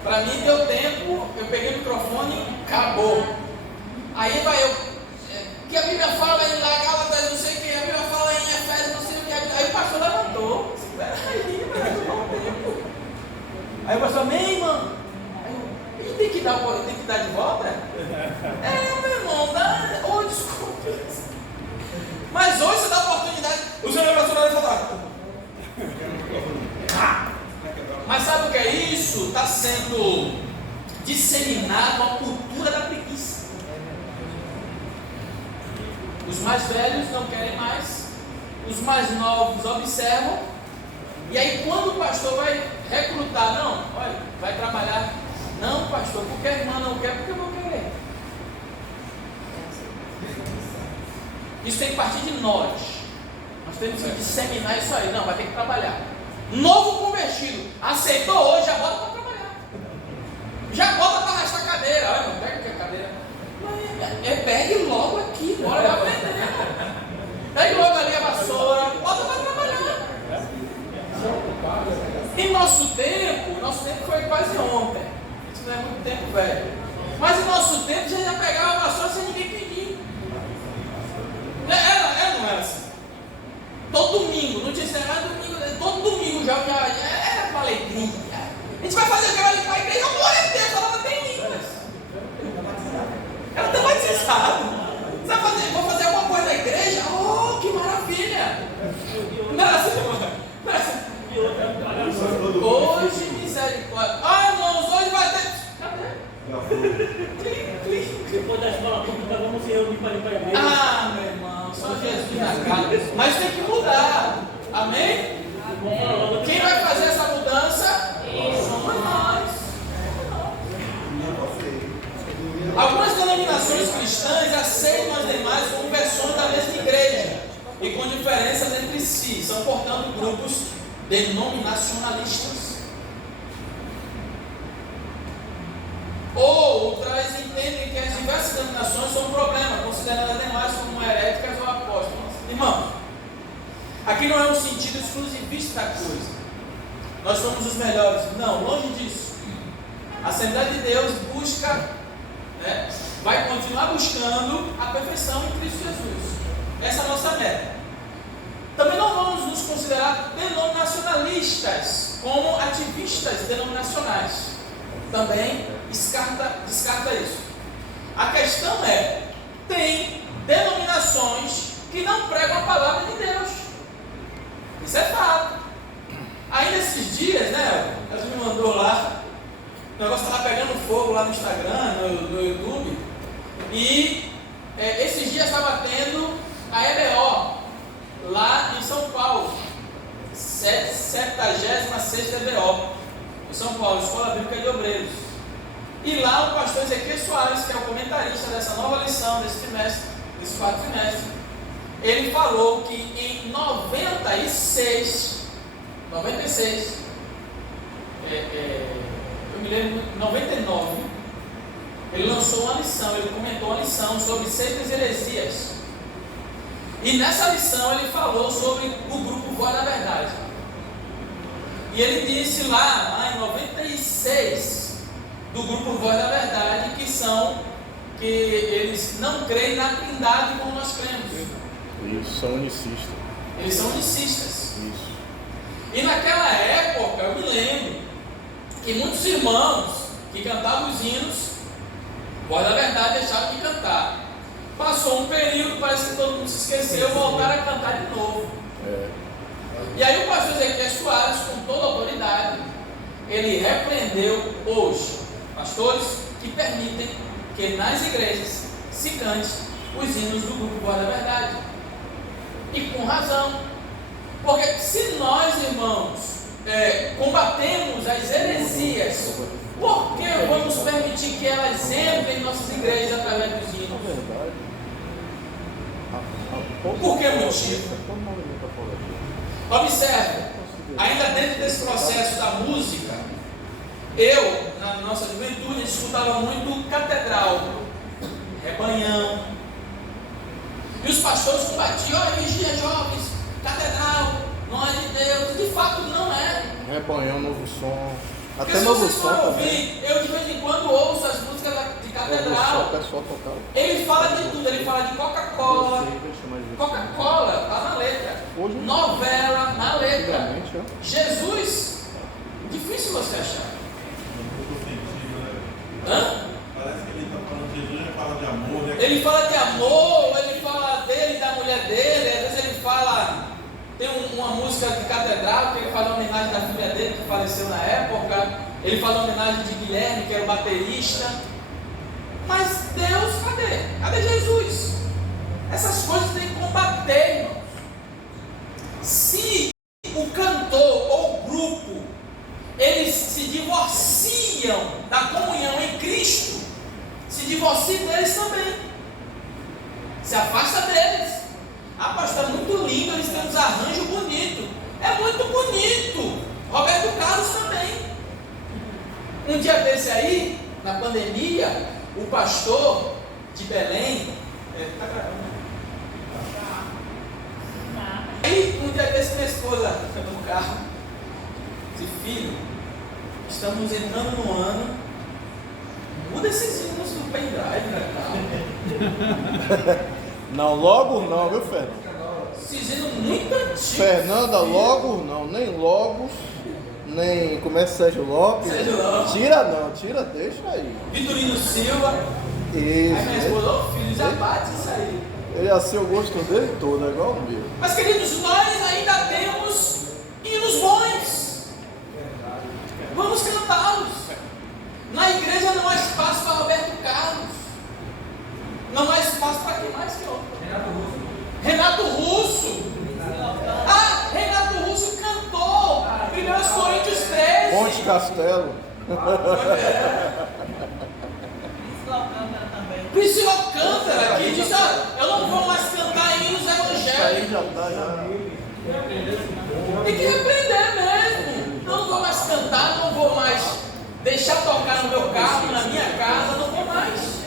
para mim deu tempo, eu peguei o microfone, acabou. Aí vai eu, que a Bíblia fala em Gálatas, não sei o que, a Bíblia fala em Efésios, não sei o que, aí o pastor levantou. Peraí, meu, aí o pastor, amém, mano. Aí eu, tem que dar de volta? Meu irmão, dá. Oh, desculpa. Mas hoje você dá a oportunidade, o senhor vai falar e falar. Mas sabe o que é isso? Está sendo disseminado a cultura da preguiça. Os mais velhos não querem mais, os mais novos observam, e aí quando o pastor vai recrutar, não, olha, vai trabalhar, não pastor, porque a irmã não quer, porque eu vou querer. Isso tem que partir de nós temos que disseminar isso aí, não, vai ter que trabalhar. Novo convertido, aceitou hoje, já bota para trabalhar, já bota para arrastar a cadeira, olha, não pega aqui a cadeira. Pegue logo aqui, bora lá aprender. Pegue logo ali a vassoura, bota para trabalhar. Em nosso tempo foi quase ontem. Isso não é muito tempo velho. Mas em nosso tempo já pegava a vassoura sem ninguém pedir. Não era assim. Todo domingo, não tinha ensinado domingo, todo domingo já era com alegria. A gente vai fazer o que? Vai limpar a igreja, eu glória a Deus, ela não tem línguas. Ela está batizada. Você vai fazer, vou fazer alguma coisa na igreja? Oh, que maravilha! Não era assim, hoje, misericórdia. Irmãos, hoje vai ter. Cadê? Depois da escola pública, vamos se reunir para limpar a igreja. Meu irmão, só Jesus na casa. Mas tem que mudar. Amém? Quem vai fazer essa mudança? Somos nós. Algumas denominações cristãs aceitam as demais como versões da mesma igreja e com diferenças entre si. São, portanto, grupos denominacionalistas. Outras entendem que as diversas denominações são um problema, considerando as demais como heréticas ou apóstolas. Irmão, aqui não é um sentido exclusivista da coisa. Nós somos os melhores. Não, longe disso. A Assembleia de Deus busca, vai continuar buscando a perfeição em Cristo Jesus. Essa é a nossa meta. Também não vamos nos considerar denominacionalistas, como ativistas denominacionais. Também descarta isso. A questão é, tem denominações que não pregam a palavra de Deus. Isso é fato. Ainda esses dias, Deus me mandou lá, o negócio estava pegando fogo lá no Instagram, no YouTube, e esses dias estava tendo a EBO, lá em São Paulo, 76ª EBO, em São Paulo, Escola Bíblica de Obreiros. E lá o pastor Ezequiel Soares, que é o comentarista dessa nova lição, desse trimestre, desse quarto trimestre, ele falou que em 96, eu me lembro, 99, ele lançou uma lição, ele comentou uma lição sobre seitas e heresias. E nessa lição ele falou sobre o grupo Voz da Verdade. E ele disse lá em 96, do grupo Voz da Verdade, que eles não creem na Trindade como nós cremos. Eles são unicistas. Eles são unicistas. Isso. E naquela época, eu me lembro que muitos irmãos que cantavam os hinos, Voz da Verdade, deixaram de cantar. Passou um período, parece que todo mundo se esqueceu, voltaram a cantar de novo. E aí o pastor Ezequiel Soares, com toda a autoridade, ele repreendeu hoje pastores que permitem que nas igrejas se cante os hinos do grupo Voz da Verdade. E com razão. Porque se nós, irmãos, combatemos as heresias, por que vamos permitir que elas entrem em nossas igrejas através dos hinos? Por que motivo? Observe, ainda dentro desse processo da música, eu, na nossa juventude, escutava muito catedral, rebanhão, e os pastores combatiam, vigia jovens, catedral, não é de Deus. De fato não Rebanhão, Novo Som. Porque Até se Novo vocês Som forem também. ouvir, eu de vez em quando ouço as músicas de Novo Som, catedral. o pessoal tocava. Ele fala de tudo, ele fala de Coca-Cola. Coca-Cola, tá na letra. Hoje, Novela, na letra. antigamente, ó. Jesus, difícil você achar. Hã? Parece que ele está falando de Jesus, ele fala de amor, né? Ele fala de amor, ele fala dele, da mulher dele, às vezes ele fala. Tem uma música de catedral que ele fala em homenagem da filha dele que faleceu na época. Ele fala em homenagem de Guilherme, que era o baterista. Mas Deus, cadê? Cadê Jesus? Essas coisas tem que combater, irmãos. Se o cantor ou o grupo eles se divorciam da comunhão em Cristo, se divorciam deles também. Se afasta deles. Ah, pastor, é muito lindo, eles têm uns arranjos bonitos. É muito bonito. Roberto Carlos também. Um dia desse aí, na pandemia, o pastor de Belém. Tá gravando. Aí, um dia desse, minha esposa no carro disse: filho, estamos entrando no ano, muda esses hinos do pendrive, né? Não, logo não, viu, Fernando? Esses hinos muito antigos. Fernanda, logo não, nem Logos, nem como é Sérgio Lopes. Sérgio Lopes. Tira não, tira, deixa aí. Vitorino Silva. Aí minha Isso, esposa: ô filho, já bate isso aí. ele assim o gosto dele todo, é igual o meu. Mas queridos, nós ainda temos hinos bons. Vamos cantá-los. Na igreja não há espaço para Roberto Carlos. Não há espaço para quem mais que outro? Renato Russo. Ah, Renato Russo cantou 1 Coríntios 13. Monte Castelo. Priscila Alcântara, que diz: eu não vou mais cantar hinos Aí evangélicos. já tá, já. Tem que repreender mesmo. Eu não vou mais cantar, não vou mais deixar tocar no meu carro, na minha casa, não vou mais.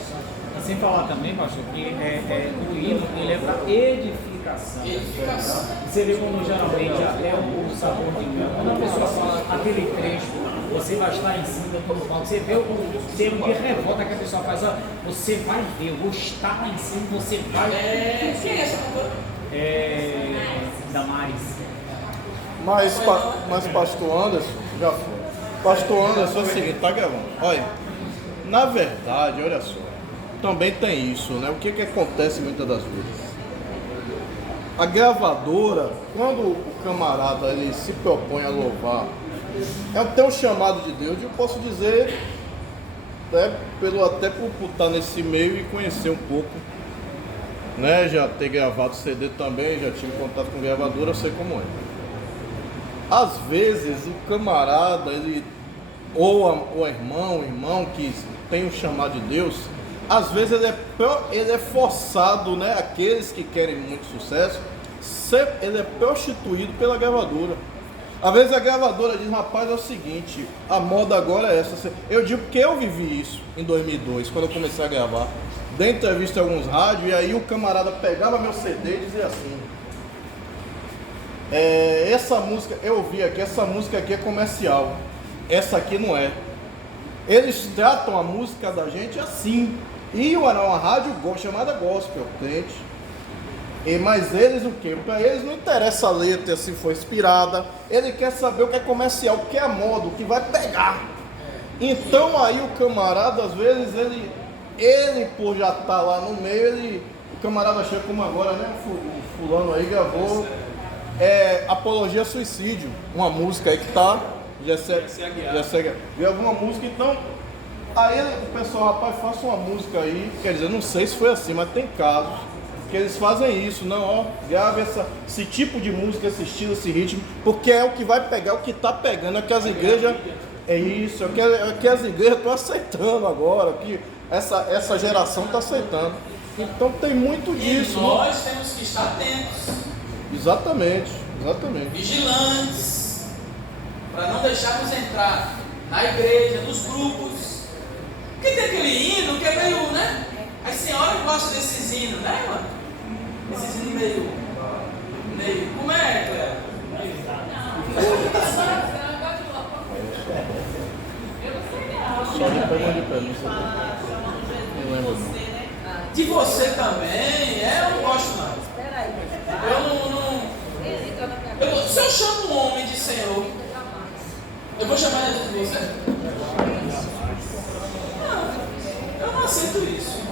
Sem falar também, pastor, que o hino ele é para edificação. Edificação. Você vê como geralmente é o sabor de mel. Quando a pessoa fala aquele trecho, você vai estar em cima do palco. Você vê o termo de revolta que a pessoa faz. Ó, você vai ver, eu vou estar lá em cima, você vai. Quem é essa cantora? Damares. Mas pastor Anderson, já foi. Pastor Anderson é o seguinte, tá gravando. Olha, na verdade, olha só, também tem isso, né? O que acontece muitas das vezes? A gravadora, quando o camarada ele se propõe a louvar, tem um chamado de Deus, eu posso dizer, né, até por estar nesse meio e conhecer um pouco, né? Já ter gravado CD também, já tive contato com gravadora, eu sei como é. Às vezes o camarada, ou o irmão que tem um chamado de Deus, às vezes ele é forçado, né? Aqueles que querem muito sucesso, ele é prostituído pela gravadora. Às vezes a gravadora diz: rapaz, é o seguinte, a moda agora é essa. Eu digo que eu vivi isso em 2002, quando eu comecei a gravar. Dei entrevista em alguns rádios, e aí o camarada pegava meu CD e dizia assim: essa música, eu ouvi aqui, essa música aqui é comercial, essa aqui não é. Eles tratam a música da gente assim. E era uma rádio chamada Gospel, crente. Mas eles o quê? Para eles não interessa a letra, se foi inspirada. Ele quer saber o que é comercial, o que é a moda, o que vai pegar. Então aí o camarada, às vezes, ele por já estar lá no meio, o camarada chega como agora, né? O fulano aí gravou Apologia ao Suicídio, uma música aí que tá. Já segue. Gravou uma música, então. Aí o pessoal, rapaz, faça uma música aí. Quer dizer, não sei se foi assim, mas tem casos que eles fazem isso, não, ó, grave esse tipo de música, esse estilo, esse ritmo, porque é o que vai pegar, o que tá pegando, é que as igrejas, é isso, é que as igrejas estão aceitando agora, que essa geração está aceitando. Então tem muito disso. E nós temos que estar atentos. Exatamente. Vigilantes, para não deixarmos entrar na igreja, nos grupos. Porque tem aquele hino que é meio, né? As senhoras gostam desses hinos, né, mano? Esses hinos meio. Como é, Cléo? Só de pé, de pé, não sei. Não lembro não. De você também, eu não gosto não. Eu se eu chamo um homem de Senhor, eu vou chamar ele de você? Não, eu não aceito isso.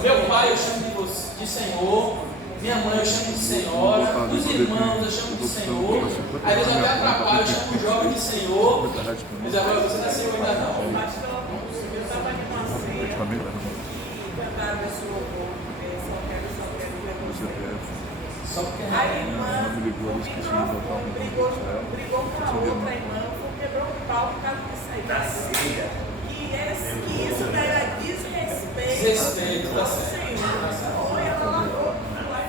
Meu pai eu chamo de Senhor, minha mãe eu chamo de Senhora, os irmãos eu chamo de Senhor, às vezes eu até atrapalho, eu chamo o jovem de Senhor, mas agora você não é Senhor ainda não. Só porque a irmã brigou com a outra irmã, quebrou o pau por causa disso aí. Que isso daí é desrespeito. Desrespeito, tá certo. Ou ela largou lá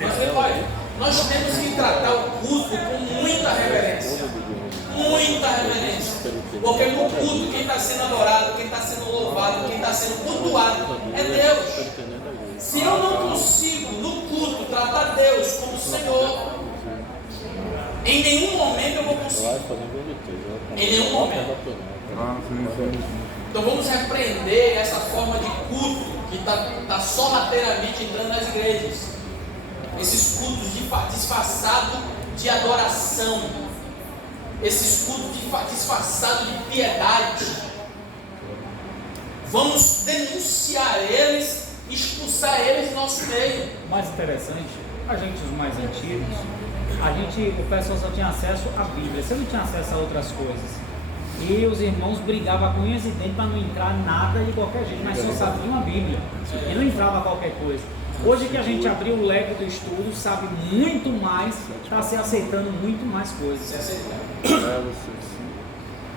e foi embora. Nós temos que tratar o culto com muita reverência. Muita reverência. Porque no culto, quem está sendo adorado, quem está sendo louvado, quem está sendo cultuado é Deus. Se eu não consigo, no culto, tratar Deus como Senhor, em nenhum momento eu vou conseguir. Em nenhum momento. Então vamos repreender essa forma de culto que está sorrateiramente entrando nas igrejas. Esses cultos disfarçados de adoração. Esses cultos disfarçados de piedade. Vamos denunciar eles, expulsar eles do nosso meio. O mais interessante, a gente, os mais antigos, o pessoal só tinha acesso à Bíblia, você não tinha acesso a outras coisas. E os irmãos brigavam com unhas e dentes para não entrar nada de qualquer jeito, mas só sabiam a Bíblia. E não entrava qualquer coisa. Hoje que a gente abriu o leque do estudo, sabe muito mais, está se aceitando muito mais coisas.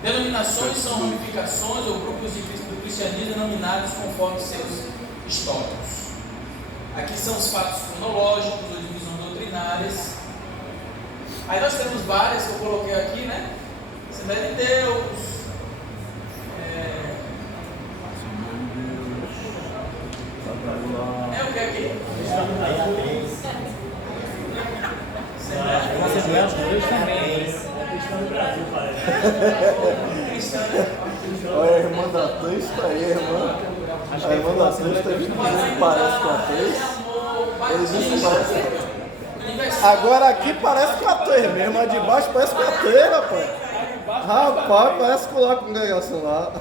Denominações são ramificações ou grupos do cristianismo denominados conforme seus históricos. Aqui são os fatos cronológicos ou divisões doutrinárias. Aí nós temos várias que eu coloquei aqui, né? Assembleia de Deus. É o que aqui? Assembleia de Deus também. Olha a irmã da Tânia está aí, irmã. A irmã da Tânia está aqui, parece com a Tânia. Eles dizem que parece. Agora aqui parece com a Tânia mesmo, mas de baixo parece com a Tânia, rapaz. Rapaz, parece colar a congregação lá.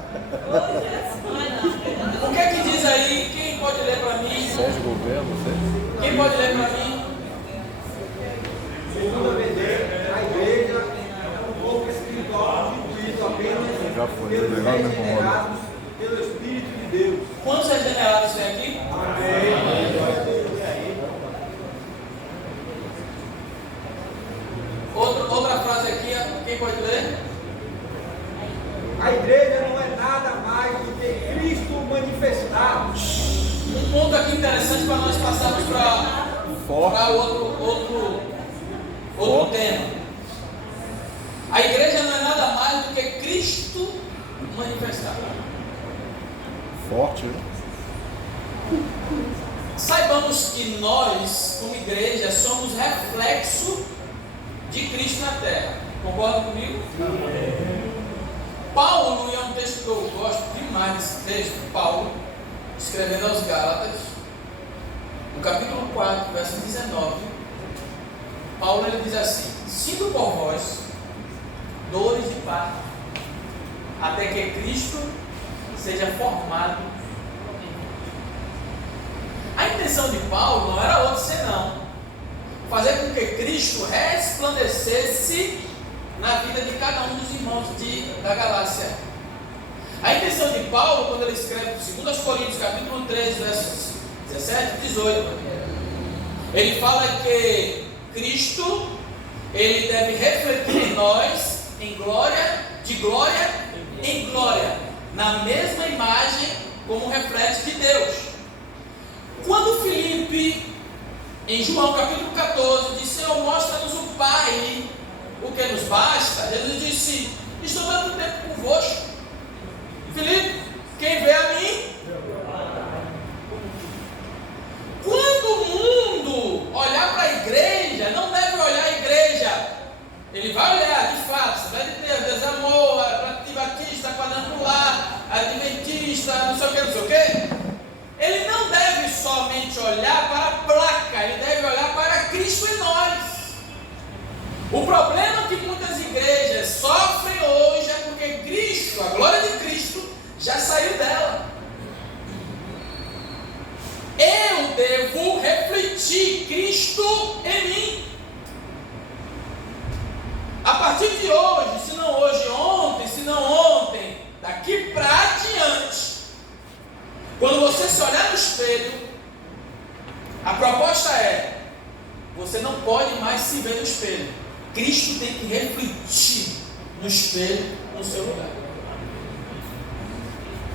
O que é que diz aí? Quem pode ler para mim? Sérgio Governo, você? Quem pode ler para mim? Segundo a igreja é um corpo espiritual constituído apenas pelos regenerados pelo Espírito de Deus. Quantos regenerados tem aqui? Amém. Outra frase aqui, quem pode ler? A igreja não é nada mais do que Cristo manifestado. Um ponto aqui interessante para nós passarmos para outro tema. A igreja não é nada mais do que Cristo manifestado. Forte, né? Saibamos que nós, como igreja, somos reflexo de Cristo na terra. Concorda comigo? Paulo, e é um texto que eu gosto demais desse texto, Paulo, escrevendo aos Gálatas, no capítulo 4, verso 19, Paulo ele diz assim: sinto por vós dores de parto, até que Cristo seja formado em vós. A intenção de Paulo não era outra senão fazer com que Cristo resplandecesse na vida de cada um dos irmãos da Galácia. A intenção de Paulo, quando ele escreve 2 Coríntios, capítulo 3, versos 17 e 18, ele fala que Cristo, ele deve refletir em nós, em glória, de glória em glória, na mesma imagem como reflete de Deus. Quando Filipe, em João capítulo 14, disse: Senhor, mostra-nos o Pai, o que nos basta, Jesus disse: estou tanto tempo convosco, Filipe, quem vê a mim? Quando o mundo olhar para a igreja, não deve olhar a igreja, ele vai olhar de fato, Deus amor, O problema que muitas igrejas sofrem hoje é porque Cristo, a glória de Cristo, já saiu dela. Eu devo refletir Cristo em mim. A partir de hoje, se não hoje, ontem, se não ontem, daqui para adiante, quando você se olhar no espelho, a proposta é: você não pode mais se ver no espelho. Cristo tem que refletir no espelho, no seu lugar.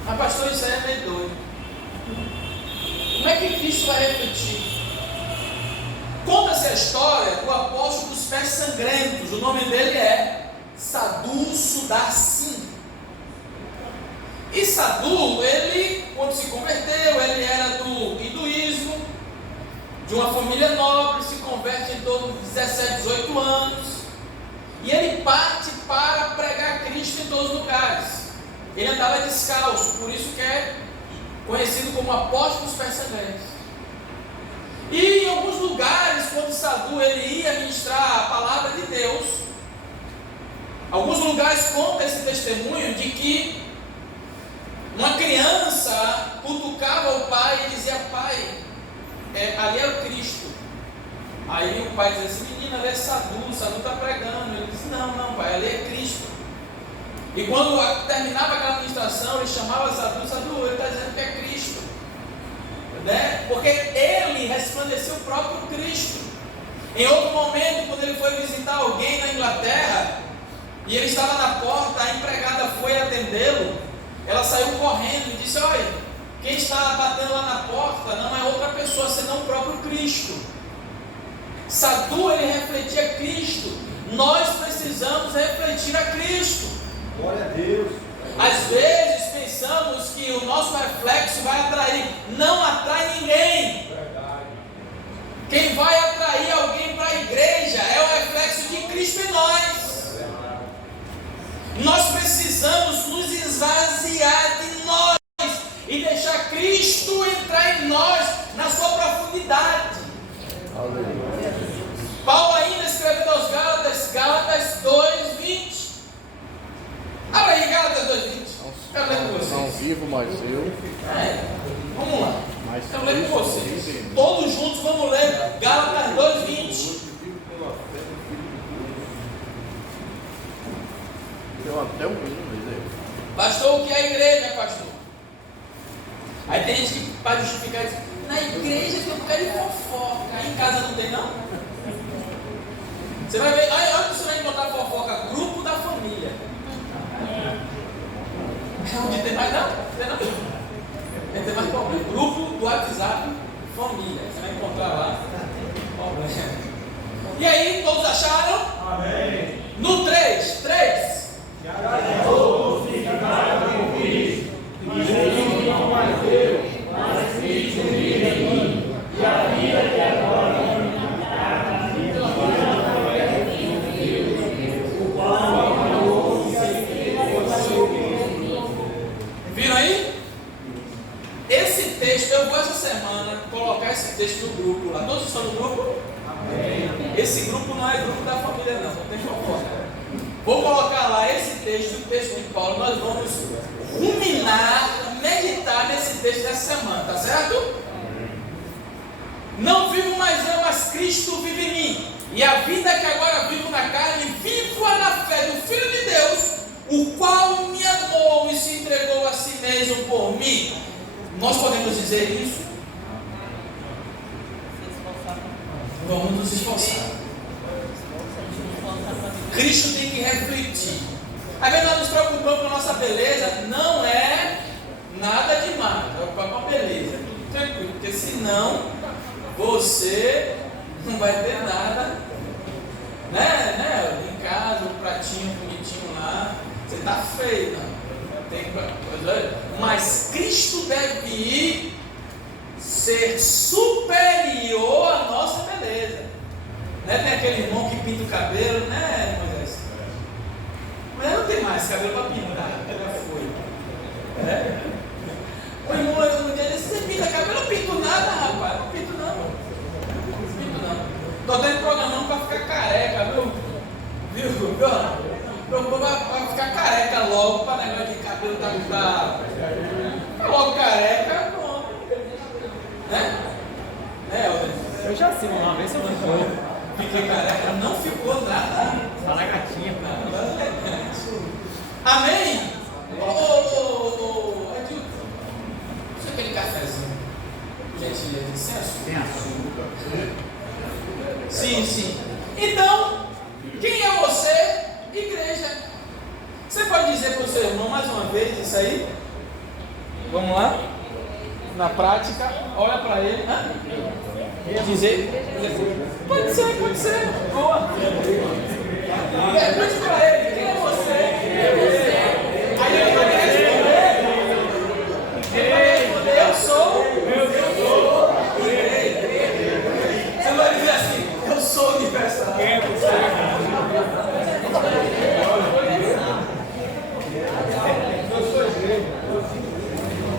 Mas pastor, isso aí é meio doido. Como é que Cristo vai refletir? Conta-se a história do apóstolo dos pés sangrentos. O nome dele é Sadhu Sudarsin. E Sadhu, ele, quando se converteu, ele era do hinduísmo, de uma família nobre, se converte em torno de 17, 18 anos, e ele parte para pregar Cristo em todos os lugares. Ele andava descalço, por isso que é conhecido como apóstolo dos pés sangrentos. E em alguns lugares, quando Sadhu ele ia ministrar a palavra de Deus, alguns lugares conta esse testemunho de que uma criança cutucava o pai e dizia: pai, ali é o Cristo. Aí o pai dizia assim: menina, ali é Sadhu está pregando. Ele disse: não pai, ali é Cristo. E quando terminava aquela ministração, ele chamava Sadhu, ele está dizendo que é Cristo, né? Porque ele resplandeceu o próprio Cristo. Em outro momento, quando ele foi visitar alguém na Inglaterra, e ele estava na porta, a empregada foi atendê-lo, ela saiu correndo e disse: olha, quem está batendo lá na porta não é outra pessoa senão o próprio Cristo. Sadhu, ele refletia Cristo. Nós precisamos refletir a Cristo. Glória a Deus. Às vezes pensamos que o nosso reflexo vai atrair. Não atrai ninguém. Quem vai atrair alguém para a igreja é o reflexo de Cristo em nós. Nós precisamos nos esvaziar de nós e deixar Cristo entrar em nós na sua profundidade. Paulo ainda escrevendo aos Gálatas, Gálatas 2:20. Abra aí, Gálatas 2:20. Quero ler com vocês. Não vivo mais eu. Vamos lá. Quero ler com vocês. Todos juntos vamos ler Gálatas 2:20. Eu até o hino, Pastor, o que é a igreja, pastor? Aí tem gente que para justificar diz: na igreja tem um bocado de fofoca. Aí em casa não tem, não? Você vai ver, olha onde você vai encontrar fofoca: grupo da família. Onde tem mais não? Tem não? Tem mais problema. Grupo do WhatsApp, família. Você vai encontrar lá. Problema. E aí, todos acharam? Amém. No 3. Todos ficaram com Cristo, e não mais eu, mas Cristo vive em mim, e a vida que agora viram aí? Esse texto, eu vou essa semana colocar esse texto no grupo lá. Todos estão no grupo? Amém. Esse grupo não é grupo da família, não tem fofoca. Vou colocar lá esse texto, o texto de Paulo. Nós vamos ruminar, meditar nesse texto dessa semana, tá certo? Não vivo mais eu, mas Cristo vive em mim. E a vida que agora vivo na carne, vivo-a na fé do Filho de Deus, o qual me amou e se entregou a si mesmo por mim. Nós podemos dizer isso? Vamos nos esforçar. Cristo tem que refletir. Às vezes nós nos preocupamos com a nossa beleza. Não é nada demais preocupar com a beleza, tudo tranquilo, porque senão você não vai ter nada, né? Em casa, um pratinho bonitinho lá, você está feio, não tem coisa. Mas Cristo deve ser superior à nossa beleza. Né? Tem aquele irmão que pinta o cabelo, né, Moisés? Mas não tem mais cabelo para pintar, já foi. O irmão um dia disse: você pinta cabelo? Eu não pinto nada, rapaz. Não pinto não. Estou até programando para ficar careca, viu? Viu? Vai ficar careca logo para negócio de cabelo tá logo careca, pronto. Né? Eu já sei uma vez, eu não ficou. Fiquei careca, não ficou nada. Fala gatinha, cara. Amém? Ô, Edilton, você aquele cafezinho? Gentileza, licença? Tem açúcar. Sim. Então, quem é você? Igreja. Você pode dizer para o seu irmão mais uma vez isso aí? Vamos lá? Na prática, olha para ele. Dizer. Pode ser. Boa. Pergunte para ele, quem é você? Aí ele vai responder, eu sou. Você vai dizer assim, eu sou universal. Quem é você?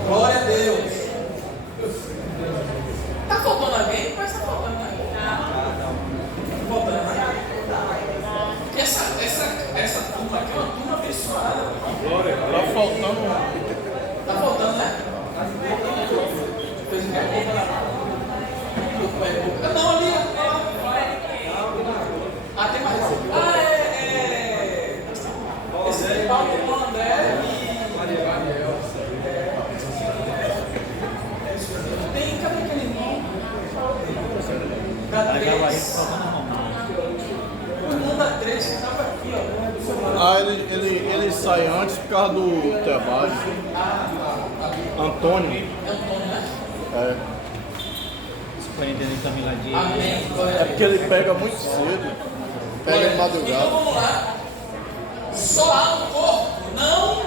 Glória a Deus. Tá faltando alguém? Mas tá faltando, né? Tá faltando, né? Porque essa turma aqui é uma turma abençoada. Tá faltando. Tá faltando, né? Fez o que é pouco. Não, ali. Ah, tem mais. Esse é Paulo André e Gabriel. Cadê aquele irmão? Da 3. O irmão da 3 que estava aqui, ó. Ele sai antes por causa do trabalho. Antônio. É Antônio, né? É. Superintendente da Miladinha. Amém. É porque ele pega muito cedo. Pega de Então madrugada. vamos lá. Só há um corpo, não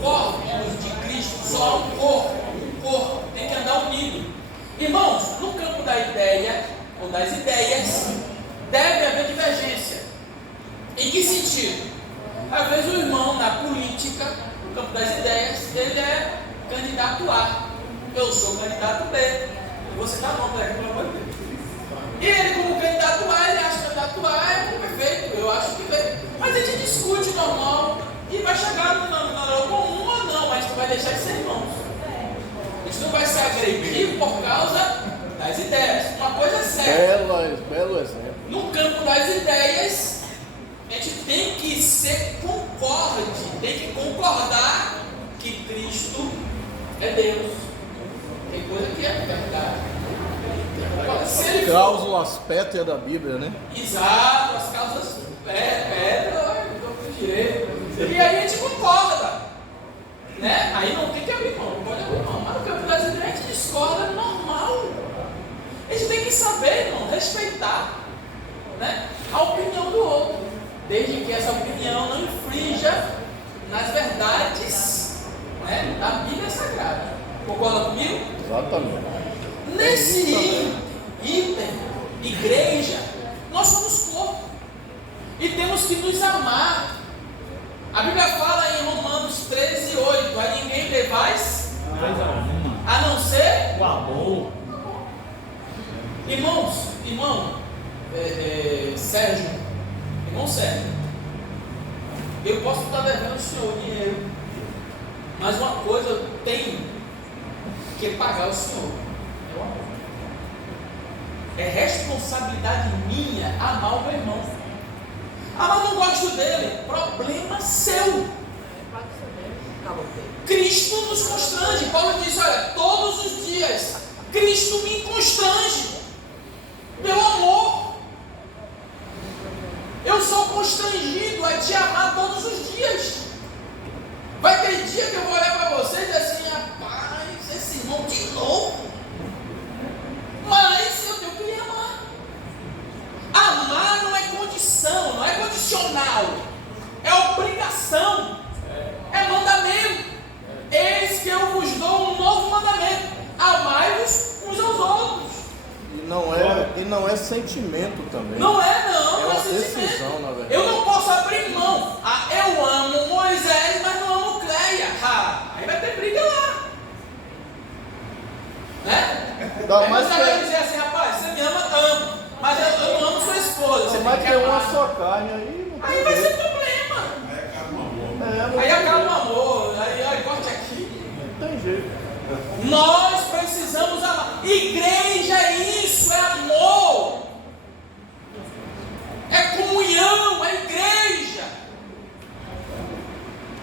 corpos de Cristo, só há um corpo. Um corpo tem que andar unido. Irmãos, no campo da ideia, ou das ideias, deve haver divergência. Em que sentido? Às vezes o irmão na política, no campo das ideias, ele é candidato A. Eu sou candidato B. Você está não, né? Pelo amor de Deus. E ele, como candidato A, ele acha que o candidato A é perfeito, eu acho que veio. Mas a gente discute normal e vai chegar no denominador comum ou não, mas não vai deixar de ser irmãos. A gente não vai se agredir por causa das ideias. Uma coisa é certa. Belo exemplo. No campo das ideias, a gente tem que ser concorde, tem que concordar que Cristo é Deus. Tem coisa que é verdade. Se ele Cláusulas pétreas da Bíblia, né? Exato, as causas pedra, direito. E aí a gente concorda. Né? Aí não tem que abrir mão, não pode abrir mão. Mas no campo das ideias a gente discorda normal. A gente tem que saber, irmão, respeitar, né, a opinião do outro. Desde que essa opinião não infrinja nas verdades, né, da Bíblia Sagrada. Concorda comigo? Exatamente. Nesse item, igreja, nós somos corpo e temos que nos amar. A Bíblia fala em Romanos 13:8: a ninguém levais a não ser O amor. Irmão Sérgio, eu posso estar devendo o senhor dinheiro, mas uma coisa eu tenho que pagar o senhor. É responsabilidade minha amar o meu irmão. Ah, mas não gosto dele. Problema seu. Cristo nos constrange. Paulo diz: olha, todos os dias Cristo me constrange. Meu amor, eu sou constrangido a te amar todos os dias. Vai ter dia que eu vou olhar para você e dizer assim: rapaz, esse irmão de novo. Mas eu tenho que lhe amar. Amar não é condição, não é condicional, é obrigação, é mandamento. Eis que eu vos dou um novo mandamento: amai-vos uns aos outros. E não é sentimento também. Não é, não, É uma sentimento. decisão, na verdade. Eu não posso abrir mão. Ah, eu amo Moisés, mas não amo Cleia. Ah, aí vai ter briga lá. Né? Dá Aí mais você vai dizer assim: rapaz, você me ama, amo, mas eu não amo sua esposa. Você vai tem que ter uma amar. só carne aí. Não Aí tem vai jeito. ser problema. Aí acaba o amor. É, não Aí acaba o amor. Aí corte aqui. não tem jeito. Nós precisamos amar. Igreja é isso, é amor. É comunhão, é igreja.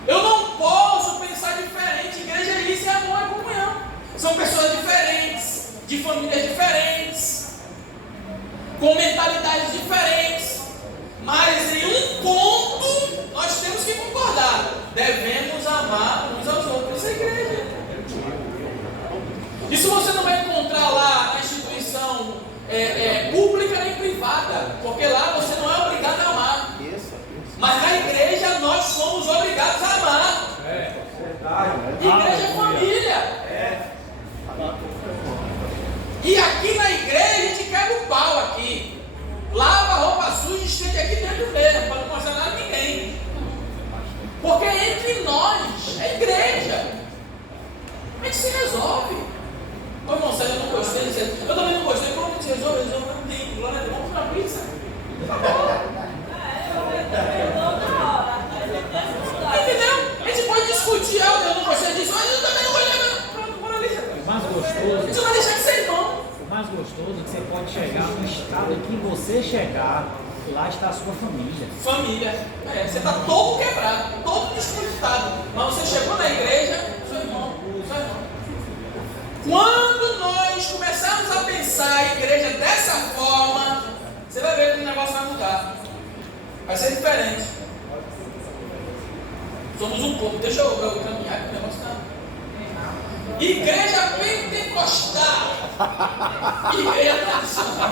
Eu não posso pensar diferente. Igreja é isso, é amor, é comunhão. São pessoas diferentes, de famílias diferentes, com mentalidades diferentes. Mas em um ponto nós temos que concordar. Devemos amar uns aos outros. Isso é igreja. Isso você não vai encontrar lá na instituição pública nem privada, porque lá você não é obrigado a amar. Mas na igreja nós somos obrigados a amar. Igreja é família. E aqui na igreja a gente quebra o pau aqui. Lava a roupa suja e estende aqui dentro mesmo, para não mostrar nada a ninguém. Porque entre nós, é igreja. Como é que se resolve? Ô irmão, eu não gostei, eu também não gostei, como que se resolve? Não tem, glória a Deus, vamos para a pizza. Entendeu? A gente pode discutir, eu não gostei disso, mas eu também não gostei. Pronto, bora ali. O mais gostoso, Você vai deixar de ser irmão. o mais gostoso é que você pode chegar no estado que você chegar, lá está a sua família. Família. Você está todo quebrado, todo desconectado. Mas você chegou na igreja, seu irmão, seu irmão. Quando nós começarmos a pensar a igreja dessa forma, você vai ver que o negócio vai mudar. Vai ser diferente. Somos um povo. Deixa eu caminhar que o negócio está. Igreja pentecostal. Igreja tradicional.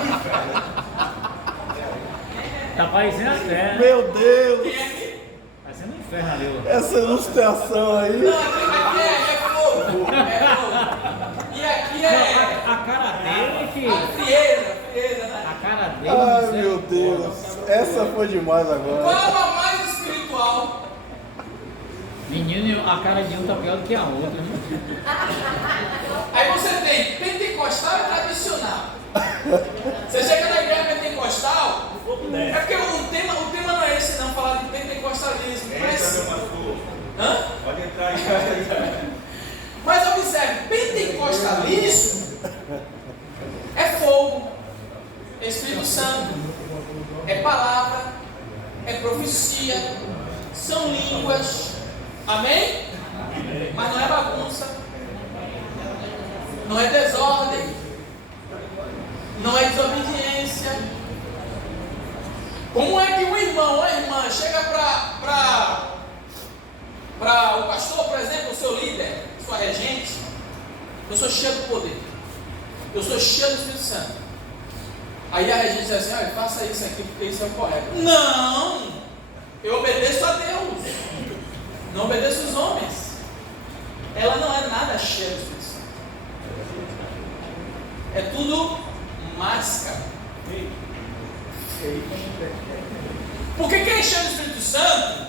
Tá parecendo até. Meu Deus! Quem é aqui? Parecendo um inferno ali. Ó. Essa ilustração aí. Não, aqui é fogo. É fogo. E aqui é A cara dele é que. a frieza, né? A cara dele. Ai, isso é- meu Deus. Essa foi demais agora. Qual a mais espiritual? Menino, a cara de um tá pior do que a outra, né? Aí você tem pentecostal e tradicional. Você chega na igreja pentecostal, é porque o tema não é esse não, falar de pentecostalismo. Hã? Pode entrar aí. Mas observe, pentecostalismo é fogo, é Espírito Santo, é palavra, é profecia, são línguas, amém? Mas não é bagunça, não é desordem, não é desobediência. Como é que um irmão ou a irmã chega para o pastor, por exemplo, o seu líder, sua regente? Eu sou cheio do poder, eu sou cheio do Espírito Santo. Aí a regente diz assim: olha, faça isso aqui porque isso é o correto. Não! Eu obedeço a Deus, não obedeço os homens. Ela não é nada cheia do Espírito Santo, é tudo máscara. Porque quem é cheio do Espírito Santo,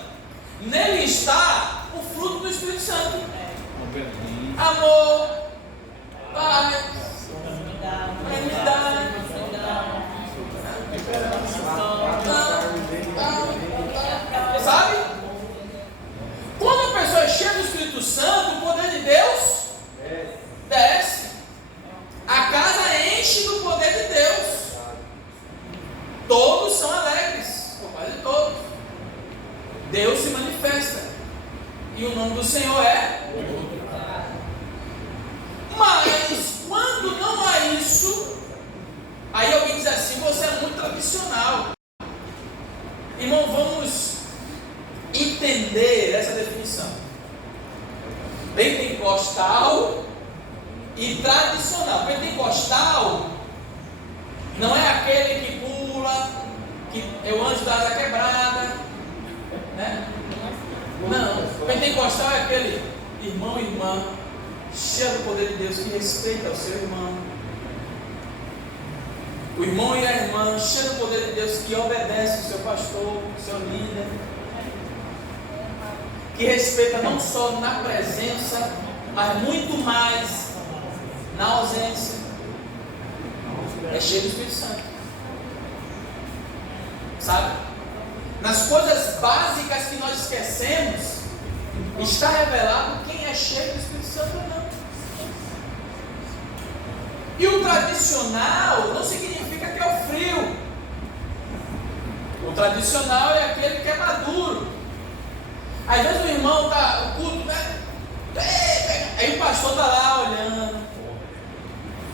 nele está o fruto do Espírito Santo: amor, paz, benignidade, sabe? Quando a pessoa é cheia do Espírito Santo, o poder de Deus desce. A casa enche do poder de Deus. Todos são alegres, ou quase todos. Deus se manifesta. E o nome do Senhor é. Mas quando não há isso, aí alguém diz assim: você é muito tradicional. Irmão, vamos entender essa definição. Pentecostal e tradicional. Pentecostal não é aquele que pula, que é o anjo da asa quebrada, né? Não, pentecostal é aquele irmão e irmã cheio do poder de Deus, que respeita o seu irmão. O irmão e a irmã cheio do poder de Deus, que obedece o seu pastor, o seu líder, que respeita não só na presença, mas muito mais na ausência. É cheio do Espírito Santo. sabe? Nas coisas básicas que nós esquecemos, está revelado quem é cheio do Espírito Santo ou não. E o tradicional não significa que é o frio. O tradicional é aquele que é maduro. Às vezes o irmão está, o culto, né? Aí o pastor está lá olhando.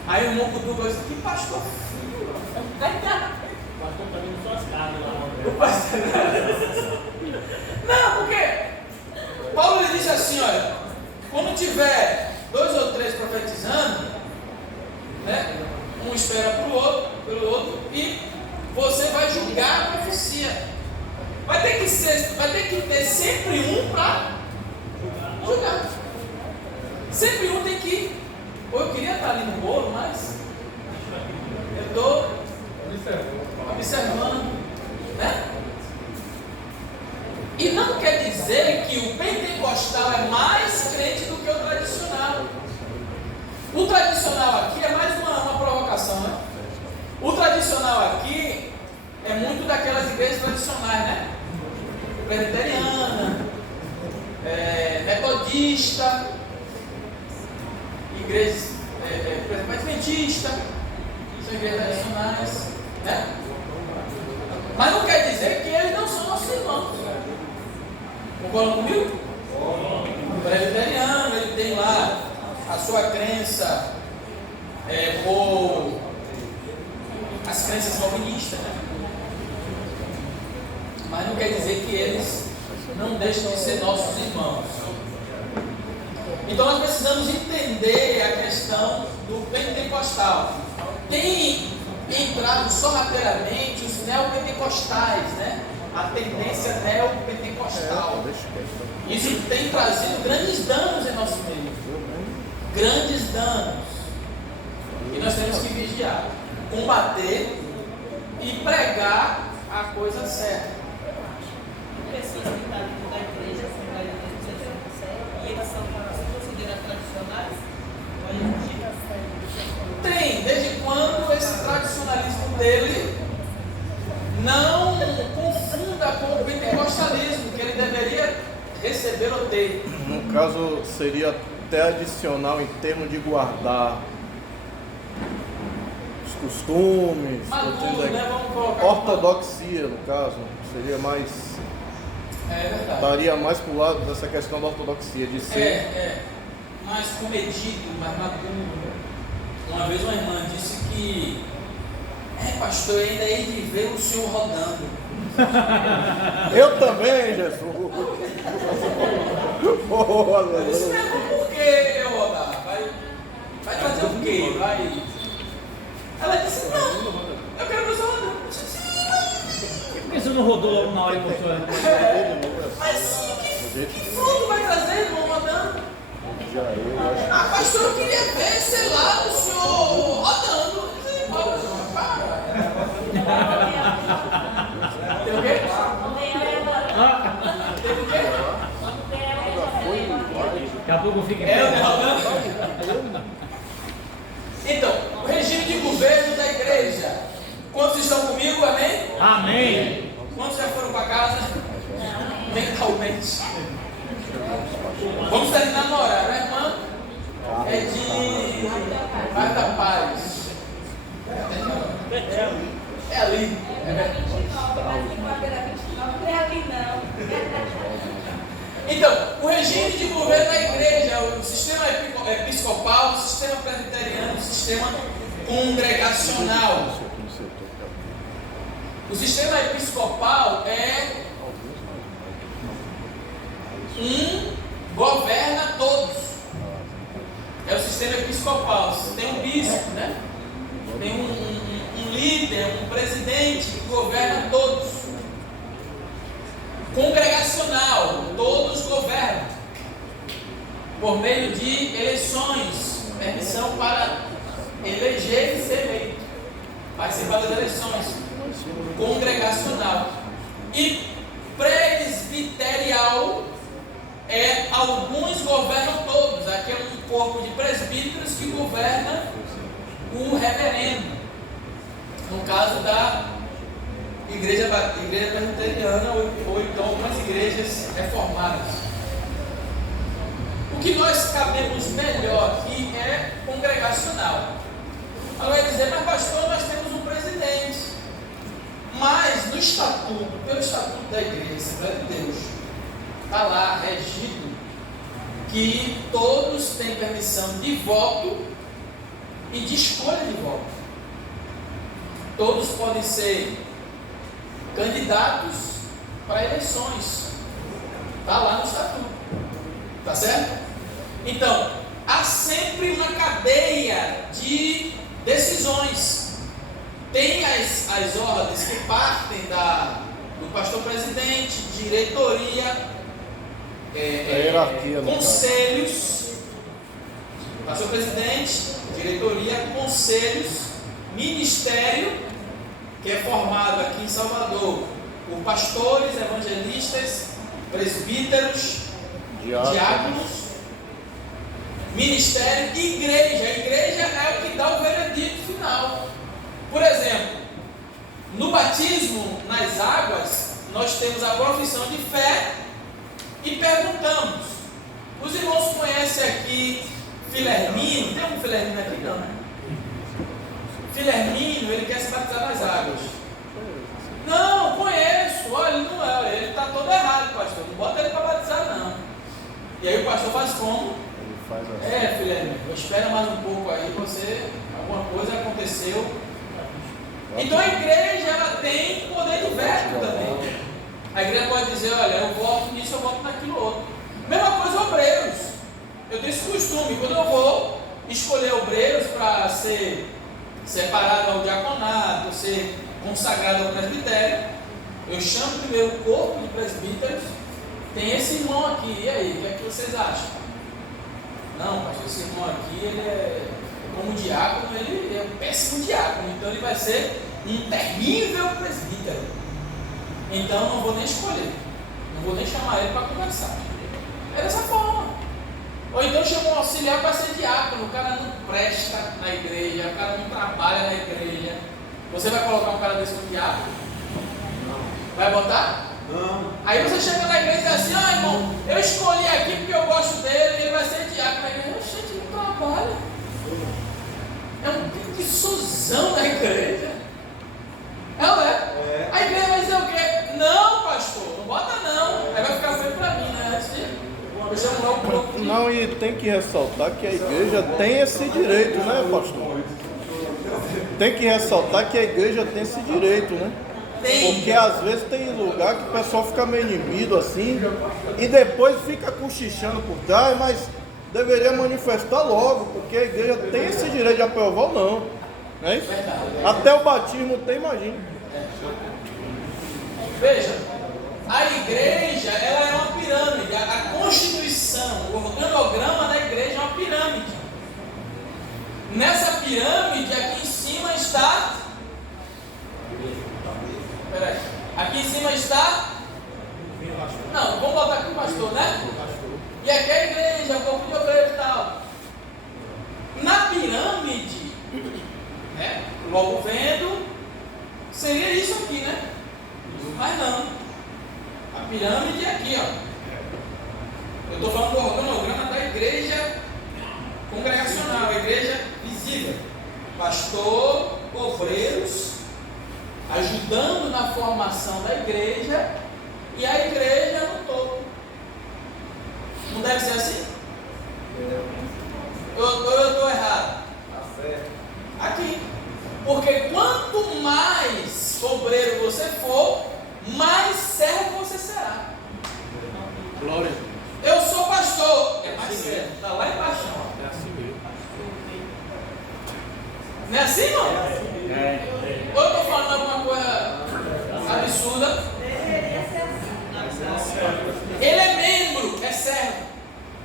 Aí o irmão cutuca e diz: que pastor frio. O pastor está vendo suas casas lá. O pastor... Não, porque Paulo ele disse assim: olha, quando tiver 2 ou 3 profetizando, né? Um espera pelo outro, e você vai julgar a profecia. Vai ter que ter sempre um para julgar. Sempre um tem que. Ou eu queria estar ali no bolo, mas eu estou observando, né? E não quer dizer que o pentecostal é mais crente do que o tradicional. O tradicional aqui é mais uma provocação, né? O tradicional aqui é muito daquelas igrejas tradicionais, né? Presbiteriana, metodista, igrejas adventista, são igrejas tradicionais, né? Mas não quer dizer que eles não são nossos irmãos. Concordam comigo? O presbiteriano, ele tem lá a sua crença ou as crenças calvinistas, né? Mas não quer dizer que eles não deixam de ser nossos irmãos. Então nós precisamos entender a questão do pentecostal. Tem entrado sorrateiramente os neopentecostais, né? A tendência neopentecostal. Isso tem trazido grandes danos em nosso meio. Grandes danos. E nós temos que vigiar, combater e pregar a coisa certa. Pessoas que estão dentro da igreja, e eles são considerados tradicionais? Tem, desde quando esse tradicionalismo dele não confunda com o pentecostalismo que ele deveria receber ou ter. No caso, seria até adicional em termos de guardar os costumes, Maduro, né? Vamos colocar ortodoxia, no caso, seria mais. É verdade. Daria mais pro lado dessa questão da ortodoxia, de ser. Mais comedido, mais maduro. Uma vez uma irmã disse que pastor, eu ainda hei de ver o senhor rodando. Eu também, Jesus. Eu disse, por que eu rodar? Vai fazer o quê? Ela disse, não, eu quero ver o senhor rodando. Eu disse, Por que você não rodou logo na hora e mostrou? mas que fruto vai trazer, irmão, rodando? Pastor, eu queria ver, sei lá, o senhor rodando. Tem o quê? Tem o quê? Daqui a pouco fica rodando. Então, o regime de governo da igreja. Quantos estão comigo? Amém? Amém. Quantos já foram para casa? Mentalmente. Vamos terminar no horário, né, irmã? É de Bairro da Paz. É ali. Então, o regime de governo da igreja, o sistema episcopal, o sistema presbiteriano, o sistema congregacional. O sistema episcopal governa todos. É o sistema episcopal. Tem um bispo, né? Tem um líder, um presidente que governa todos. Congregacional, todos governam. Por meio de eleições, permissão para eleger e ser eleito. Participar das eleições. Congregacional. E presbiterial alguns governam todos. Aqui é um corpo de presbíteros que governa o reverendo. No caso da igreja presbiteriana ou então algumas igrejas reformadas. O que nós cabemos melhor aqui é congregacional. Agora vai dizer, mas pastor, nós temos um presidente. Mas no estatuto, pelo estatuto da igreja Assembleia de Deus, está lá regido que todos têm permissão de voto e de escolha de voto. Todos podem ser candidatos para eleições. Está lá no estatuto. Tá certo? Então, há sempre uma cadeia de decisões. Tem as ordens que partem do pastor presidente, diretoria, hierarquia, conselhos, pastor presidente, diretoria, conselhos, ministério, que é formado aqui em Salvador por pastores, evangelistas, presbíteros, diáconos, ministério e igreja. A igreja é o que dá o veredito final. Por exemplo, no batismo nas águas, nós temos a profissão de fé e perguntamos. Os irmãos conhecem aqui Filermino? Tem um Filermino aqui não, né? Filermino, ele quer se batizar nas águas. Não, conheço. Olha, não é. Ele está todo errado, pastor. Não bota ele para batizar, não. E aí o pastor faz como? Ele faz assim. Filermino, espera mais um pouco aí, alguma coisa aconteceu. Então a igreja, ela tem poder de veto também. A igreja pode dizer, olha, eu voto nisso, eu voto naquilo outro. Mesma coisa obreiros. Eu tenho esse costume, quando eu vou escolher obreiros para ser separado ao diaconato, ser consagrado ao presbitério, eu chamo primeiro o corpo de presbíteros. Tem esse irmão aqui, e aí, o que é que vocês acham? Não, pastor, esse irmão aqui, ele como diácono, ele é um péssimo diácono, então ele vai ser um terrível presbítero. Então eu não vou nem escolher, não vou nem chamar ele para conversar. É dessa forma. Ou então chama um auxiliar para ser diácono, o cara não presta na igreja, o cara não trabalha na igreja. Você vai colocar um cara desse como diácono? Vai botar? Não. Aí você chega na igreja e diz assim, irmão, eu escolhi aqui porque eu gosto dele, ele vai ser diácono. Na igreja, gente, não trabalha. É um preguiçosão da igreja. É. A igreja vai dizer o quê? Não, pastor, não bota não. Aí vai ficar feio pra mim, né? Eu chamo lá o corpo. Não, e tem que ressaltar que a igreja tem esse direito, né, pastor? Tem que ressaltar que a igreja tem esse direito, né? Tem. Porque às vezes tem lugar que o pessoal fica meio inimido assim e depois fica cochichando por trás, mas deveria manifestar logo, porque a igreja tem esse direito de aprovar ou não. Não é isso? Até o batismo tem, imagina. Veja, a igreja, ela é uma pirâmide. A constituição, o organograma da igreja é uma pirâmide. Nessa pirâmide, aqui em cima está... Peraí. Aqui em cima está... Não, vamos botar aqui o pastor, né? E aqui é a igreja, o corpo de obreiros e tal. Na pirâmide, né? Logo vendo, seria isso aqui, né? Mas não. A pirâmide é aqui, ó. Eu estou falando do organograma da igreja congregacional, a igreja visível. Pastor, obreiros, ajudando na formação da igreja e a igreja no todo. Não deve ser assim? Eu estou errado? Aqui. Porque quanto mais obreiro você for, mais servo você será. Glória. Eu sou pastor. É mais servo. Está lá embaixo. Ó. É assim mesmo. Não é assim, irmão? Ou eu estou falando alguma coisa absurda? Ele é membro, é servo.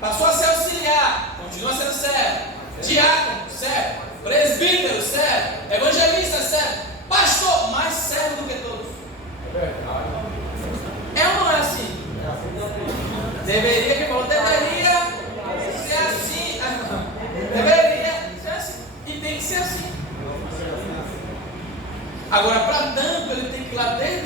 Passou a ser auxiliar, continua sendo servo. Diácono, servo. Presbítero, servo. Evangelista, servo. Pastor, mais servo do que todos. É ou não é assim? Deveria ser assim. Deveria ser assim. E tem que ser assim. Agora, para tanto, ele tem que ir lá desde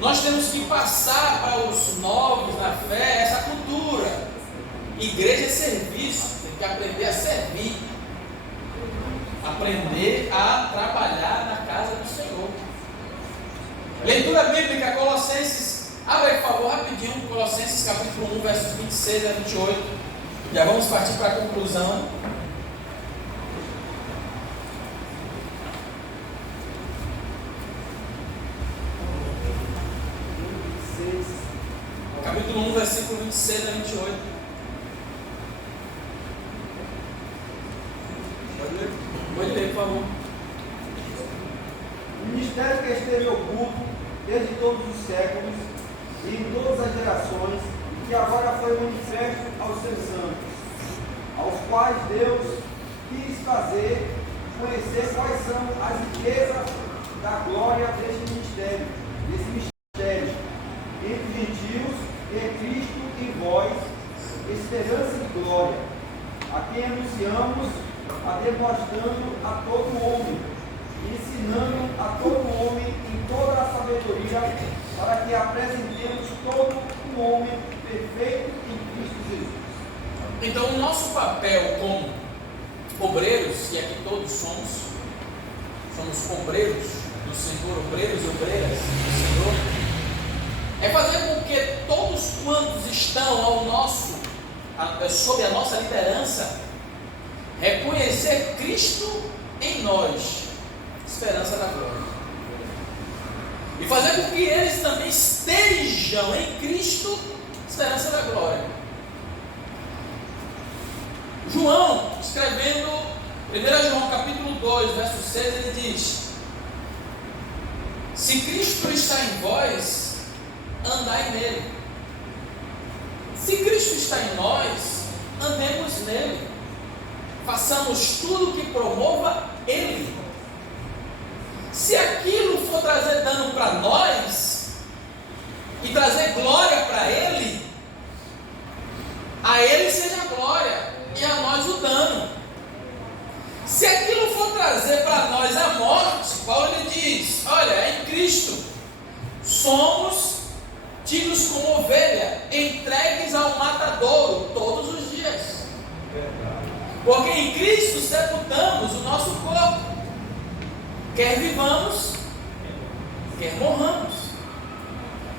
Nós temos que passar para os novos na fé essa cultura. Igreja é serviço, tem que aprender a servir, aprender a trabalhar na casa do Senhor. Leitura bíblica, Colossenses, abre aí por favor rapidinho, Colossenses capítulo 1, versos 26 a 28. Já vamos partir para a conclusão. Capítulo 1, versículo 26 a 28. Pode ler, por favor. O ministério que esteve oculto desde todos os séculos e em todas as gerações, e que agora foi manifesto aos seus santos, aos quais Deus quis fazer conhecer quais são as riquezas da glória desse mistério, entre gentios e Cristo em vós, esperança de glória, a quem anunciamos, demonstrando a todo homem, ensinando a todo homem em toda a sabedoria, para que apresentemos todo o homem perfeito em Cristo Jesus. Então, o nosso papel como obreiros, e aqui todos somos obreiros do Senhor, obreiros e obreiras do Senhor, é fazer com que todos quantos estão sob a nossa liderança, reconhecer Cristo em nós, esperança da glória, e fazer com que eles também estejam em Cristo, esperança da glória. João, escrevendo 1 João capítulo 2, verso 6, ele diz: se Cristo está em vós, andai nele. Se Cristo está em nós, andemos nele. Façamos tudo que promova Ele. Se aquilo for trazer dano para nós e trazer glória para Ele, a Ele seja a glória e a nós o dano. Se aquilo for trazer para nós a morte, Paulo ele diz: olha, em Cristo somos tidos como ovelha, entregues ao matadouro todos os dias. Porque em Cristo sepultamos o nosso corpo, quer vivamos, quer morramos.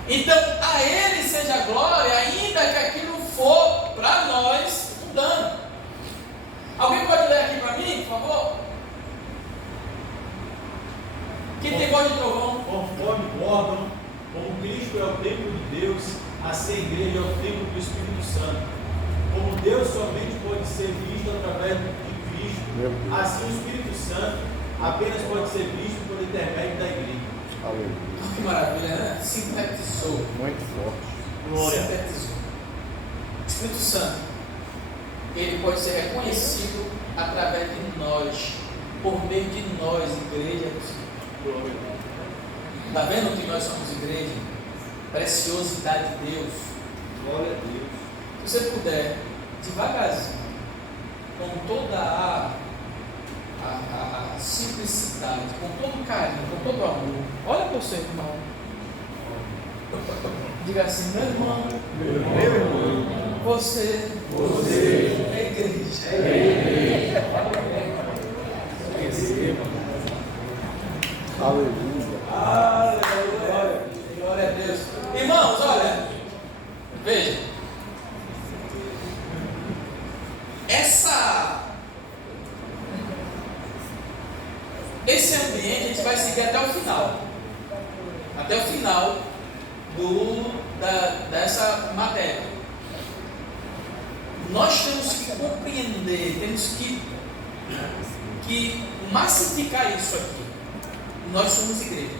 Então a Ele seja a glória, ainda que aquilo for para nós um dano. Alguém pode ler aqui para mim, por favor? Quem tem voz de trovão? Conforme Gordon, como Cristo é o templo de Deus, assim a igreja é o templo do Espírito Santo. Como Deus somente pode ser visto através de Cristo, assim o Espírito Santo apenas pode ser visto por intermédio da igreja. Aleluia. Que maravilha, né? Sintetizou. Muito forte. Glória. Sintetizou. Espírito Santo, ele pode ser reconhecido através de nós, por meio de nós, igreja do Senhor. Está vendo que nós somos igreja? Preciosidade de Deus. Glória a Deus. Se você puder, devagarzinho, com toda a simplicidade, com todo o carinho, com todo o amor, olha para o seu irmão. Diga assim: meu irmão, você é igreja. Aleluia. Aleluia. Glória a Deus. Irmãos, olha, veja. Esse ambiente a gente vai seguir até o final. Até o final dessa matéria. Nós temos que compreender, temos que massificar isso aqui. Nós somos igreja.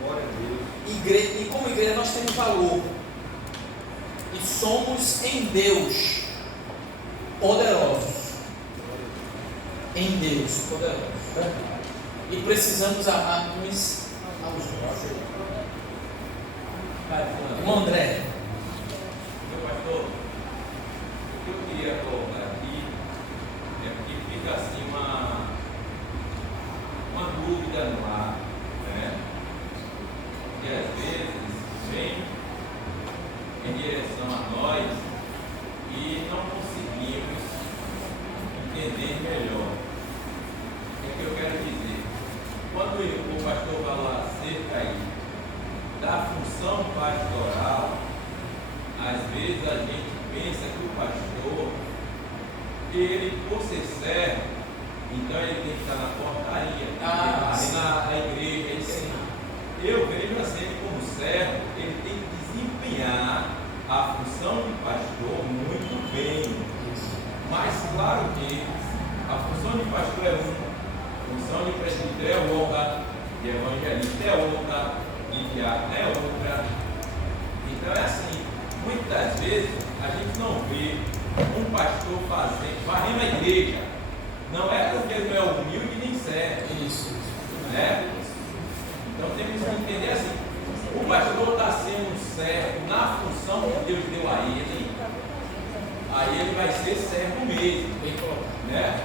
Glória a Deus. Igreja, e como igreja nós temos valor. E somos em Deus poderosos. Em Deus poderosos. E precisamos amar uns aos outros. Irmão André. Meu pastor, o que eu queria colocar aqui é que fica assim uma dúvida no ar, né? Porque às vezes Então ele tem que estar na portaria, tem que estar na igreja, etc. Eu vejo assim, ele como servo, ele tem que desempenhar a função de pastor muito bem. Mas claro que a função de pastor é uma, a função de presbítero é outra, de evangelista é outra, de diácono é outra. Então é assim, muitas vezes a gente não vê um pastor varrendo a igreja. Não é porque ele não é humilde nem serve. Isso. Né? Então temos que entender assim, o pastor está sendo servo na função que Deus deu a ele, aí ele vai ser servo mesmo. Né?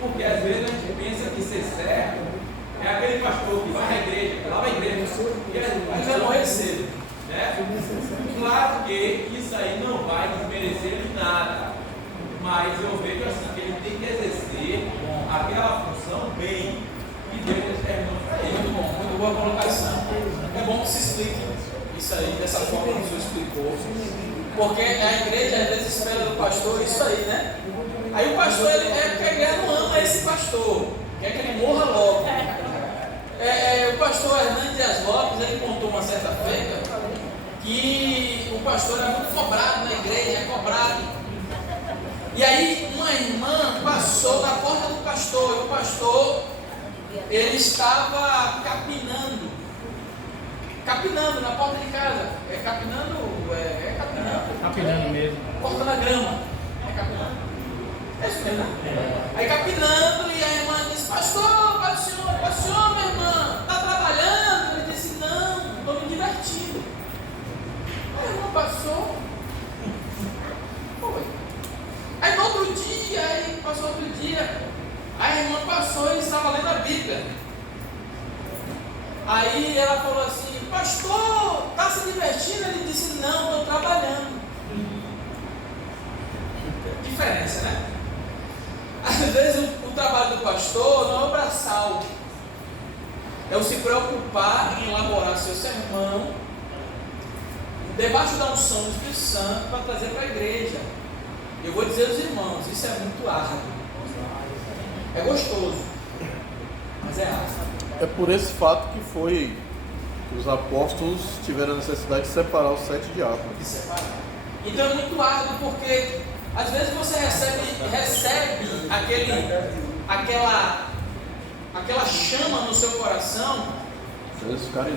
Porque às vezes a gente pensa que ser servo é aquele pastor que vai à igreja, lá vai à igreja, mas vai morrer cedo. Né? Claro que isso aí não vai desmerecer em nada, mas eu vejo assim que ele tem que exercer aquela função bem que Deus determinou para ele. Muito boa colocação. É bom que se explique isso aí, dessa forma que o senhor explicou, porque a igreja às vezes espera do pastor isso aí, né? Aí o pastor, ele não ama esse pastor, quer que ele morra logo. O pastor Hernandes Dias Lopes, ele contou uma certa feita que o pastor era muito cobrado na igreja, é cobrado. E aí uma irmã passou na porta do pastor, e o pastor, ele estava capinando na porta de casa. Capinando mesmo. Cortando a grama. Capinando. É isso mesmo, né? Aí capinando, e a irmã disse: pastor, paz do senhor, minha irmã, está trabalhando? Ele disse: não, estou me divertindo. A irmã passou. Foi. Aí no outro dia, passou outro dia, a irmã passou e estava lendo a Bíblia. Aí ela falou assim: pastor, está se divertindo? Ele disse: não, estou trabalhando. Diferença, né? Às vezes o trabalho do pastor não é o braçal, é o se preocupar em elaborar seu sermão debaixo da unção do Espírito Santo para trazer para a igreja. Eu vou dizer aos irmãos, isso é muito árduo. É gostoso, mas é árduo. É por esse fato que foi que os apóstolos tiveram a necessidade de separar os 7 diáconos. De separar. Então é muito árduo, porque às vezes você recebe aquela chama no seu coração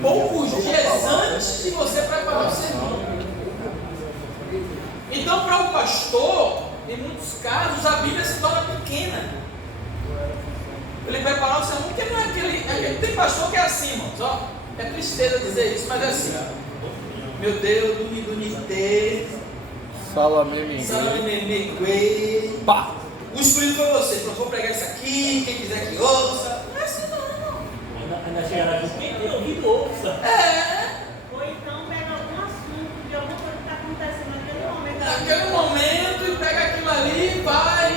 poucos dias antes de você preparar o sermão. Então, para o pastor, em muitos casos, a Bíblia se torna pequena. Ele preparar o sermão, porque não é aquele. Tem pastor que é assim, irmãos, ó. É tristeza dizer isso, mas é assim. Meu Deus, Dunidê. Salamememegüe. Pá! O Espírito foi você. Então, vou pregar isso aqui, quem quiser que ouça. Não é assim, não. Ainda chegará junto, quem tem ouvido, ouça. Ou então pega algum assunto de alguma coisa que está acontecendo naquele momento e pega aquilo ali e vai,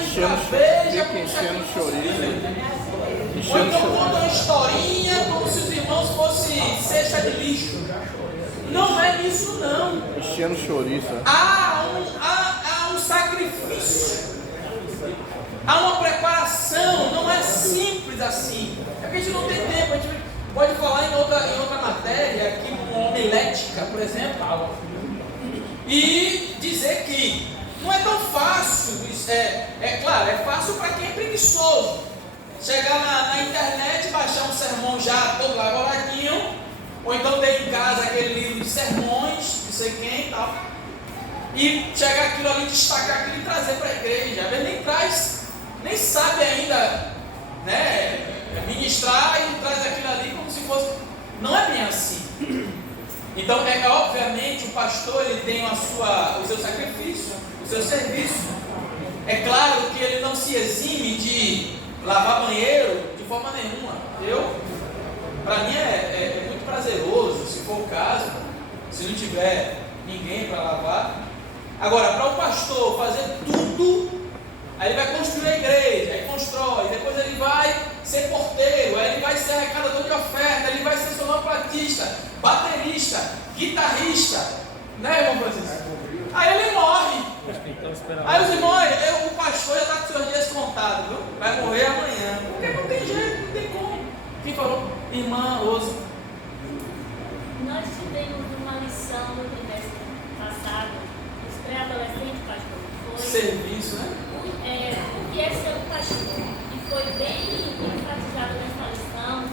veja como enchendo chouriço. Ou então conta uma historinha como se os irmãos fossem cesta de lixo. Não é isso, não. Enchendo chouriço. Há um sacrifício, há uma preparação, não é simples assim. É porque a gente não tem tempo, a gente pode falar em outra matéria, aqui uma homilética, por exemplo, e dizer que não é tão fácil. Claro, é fácil para quem é preguiçoso. Chegar na internet, baixar um sermão já todo elaboradinho, ou então ter em casa aquele livro de sermões, não sei quem e tal, e chegar aquilo ali, destacar aquilo e trazer para a igreja. Às vezes nem traz, nem sabe ainda, né, ministrar e traz aquilo ali como se fosse. Não é bem assim. Então, obviamente, o pastor ele tem o seu sacrifício, o seu serviço. É claro que ele não se exime de lavar banheiro de forma nenhuma. Para mim é muito prazeroso, se for o caso, se não tiver ninguém para lavar. Agora, para o pastor fazer tudo, aí ele vai construir a igreja, aí constrói, depois ele vai ser porteiro, aí ele vai ser arrecadador de oferta, ele vai ser sonoplatista, baterista, guitarrista, né, irmão Francisco? Aí ele morre. Aí os irmãos, o pastor já está com seus dias descontado, viu? Vai morrer amanhã. Porque não tem jeito, não tem como. Quem falou? Irmã Rose. Nós tivemos uma lição no trimestre passado, os pré-adolescentes, pastor, foi Serviço, né? o que é ser um pastor. E foi bem enfatizado nessa lição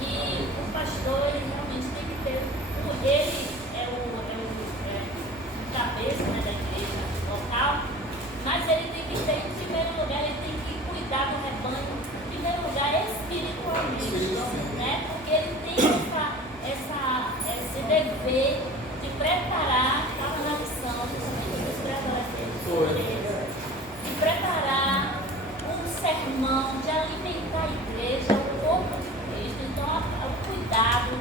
que o pastor ele realmente tem que ter, ele é o cabeça, né, da igreja local, mas ele tem que ter, em primeiro lugar, ele tem que cuidar do rebanho, em primeiro lugar, espiritualmente, né? Porque ele tem esse dever de preparar, estava na lição, dos pré-adolescentes, de preparar um sermão, de alimentar a igreja, o corpo de Cristo. Então, o cuidado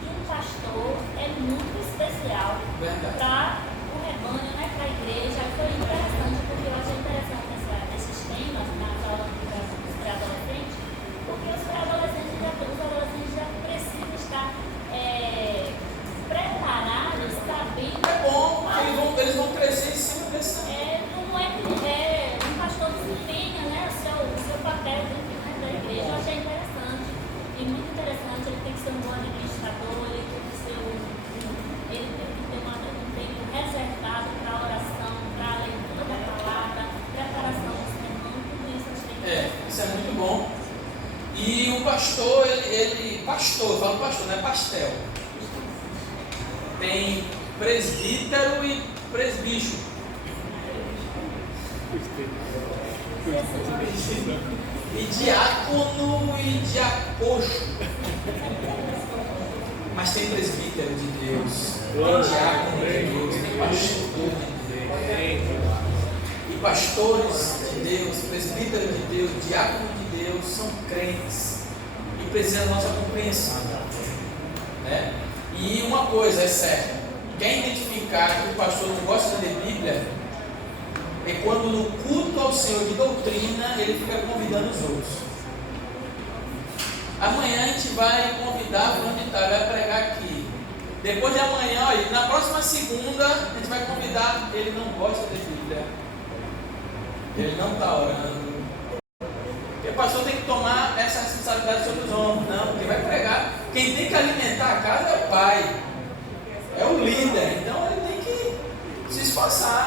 de um pastor é muito especial para o rebanho, né, para a igreja. Foi interessante, porque eu achei interessante esses temas nas aulas dos pré-adolescentes, porque os adolescentes já precisam estar preparados, sabendo. É bom, eles vão crescer em cima desse. Não é que um pastor desempenha, né, o seu papel dentro, né, da igreja. Eu achei interessante e muito interessante. Ele tem que ser um bom administrador, ele tem que ter um tempo reservado para a oração, para a leitura da palavra, preparação do sermão, tudo isso eu achei. Isso é muito bom. E o pastor, pastor, eu falo pastor, não é pastel. Tem presbítero e presbítero. E diácono e diacocho. Mas tem presbítero de Deus, tem diácono de Deus, tem pastor de Deus. E pastores de Deus, presbítero de Deus, diácono de Deus, são crentes. E precisam da nossa compreensão. Né? E uma coisa é certa: quem identificar que o pastor não gosta de ler Bíblia é quando no culto ao Senhor de doutrina ele fica convidando os outros. Amanhã a gente vai convidar o Vital, vai pregar aqui. Depois de amanhã, olha, na próxima segunda, a gente vai convidar. Ele não gosta de Bíblia, ele não está orando. Porque o pastor tem que tomar essa responsabilidade sobre os ombros. Não, quem vai pregar, quem tem que alimentar a casa é o pai, é o líder. Então ele tem que se esforçar.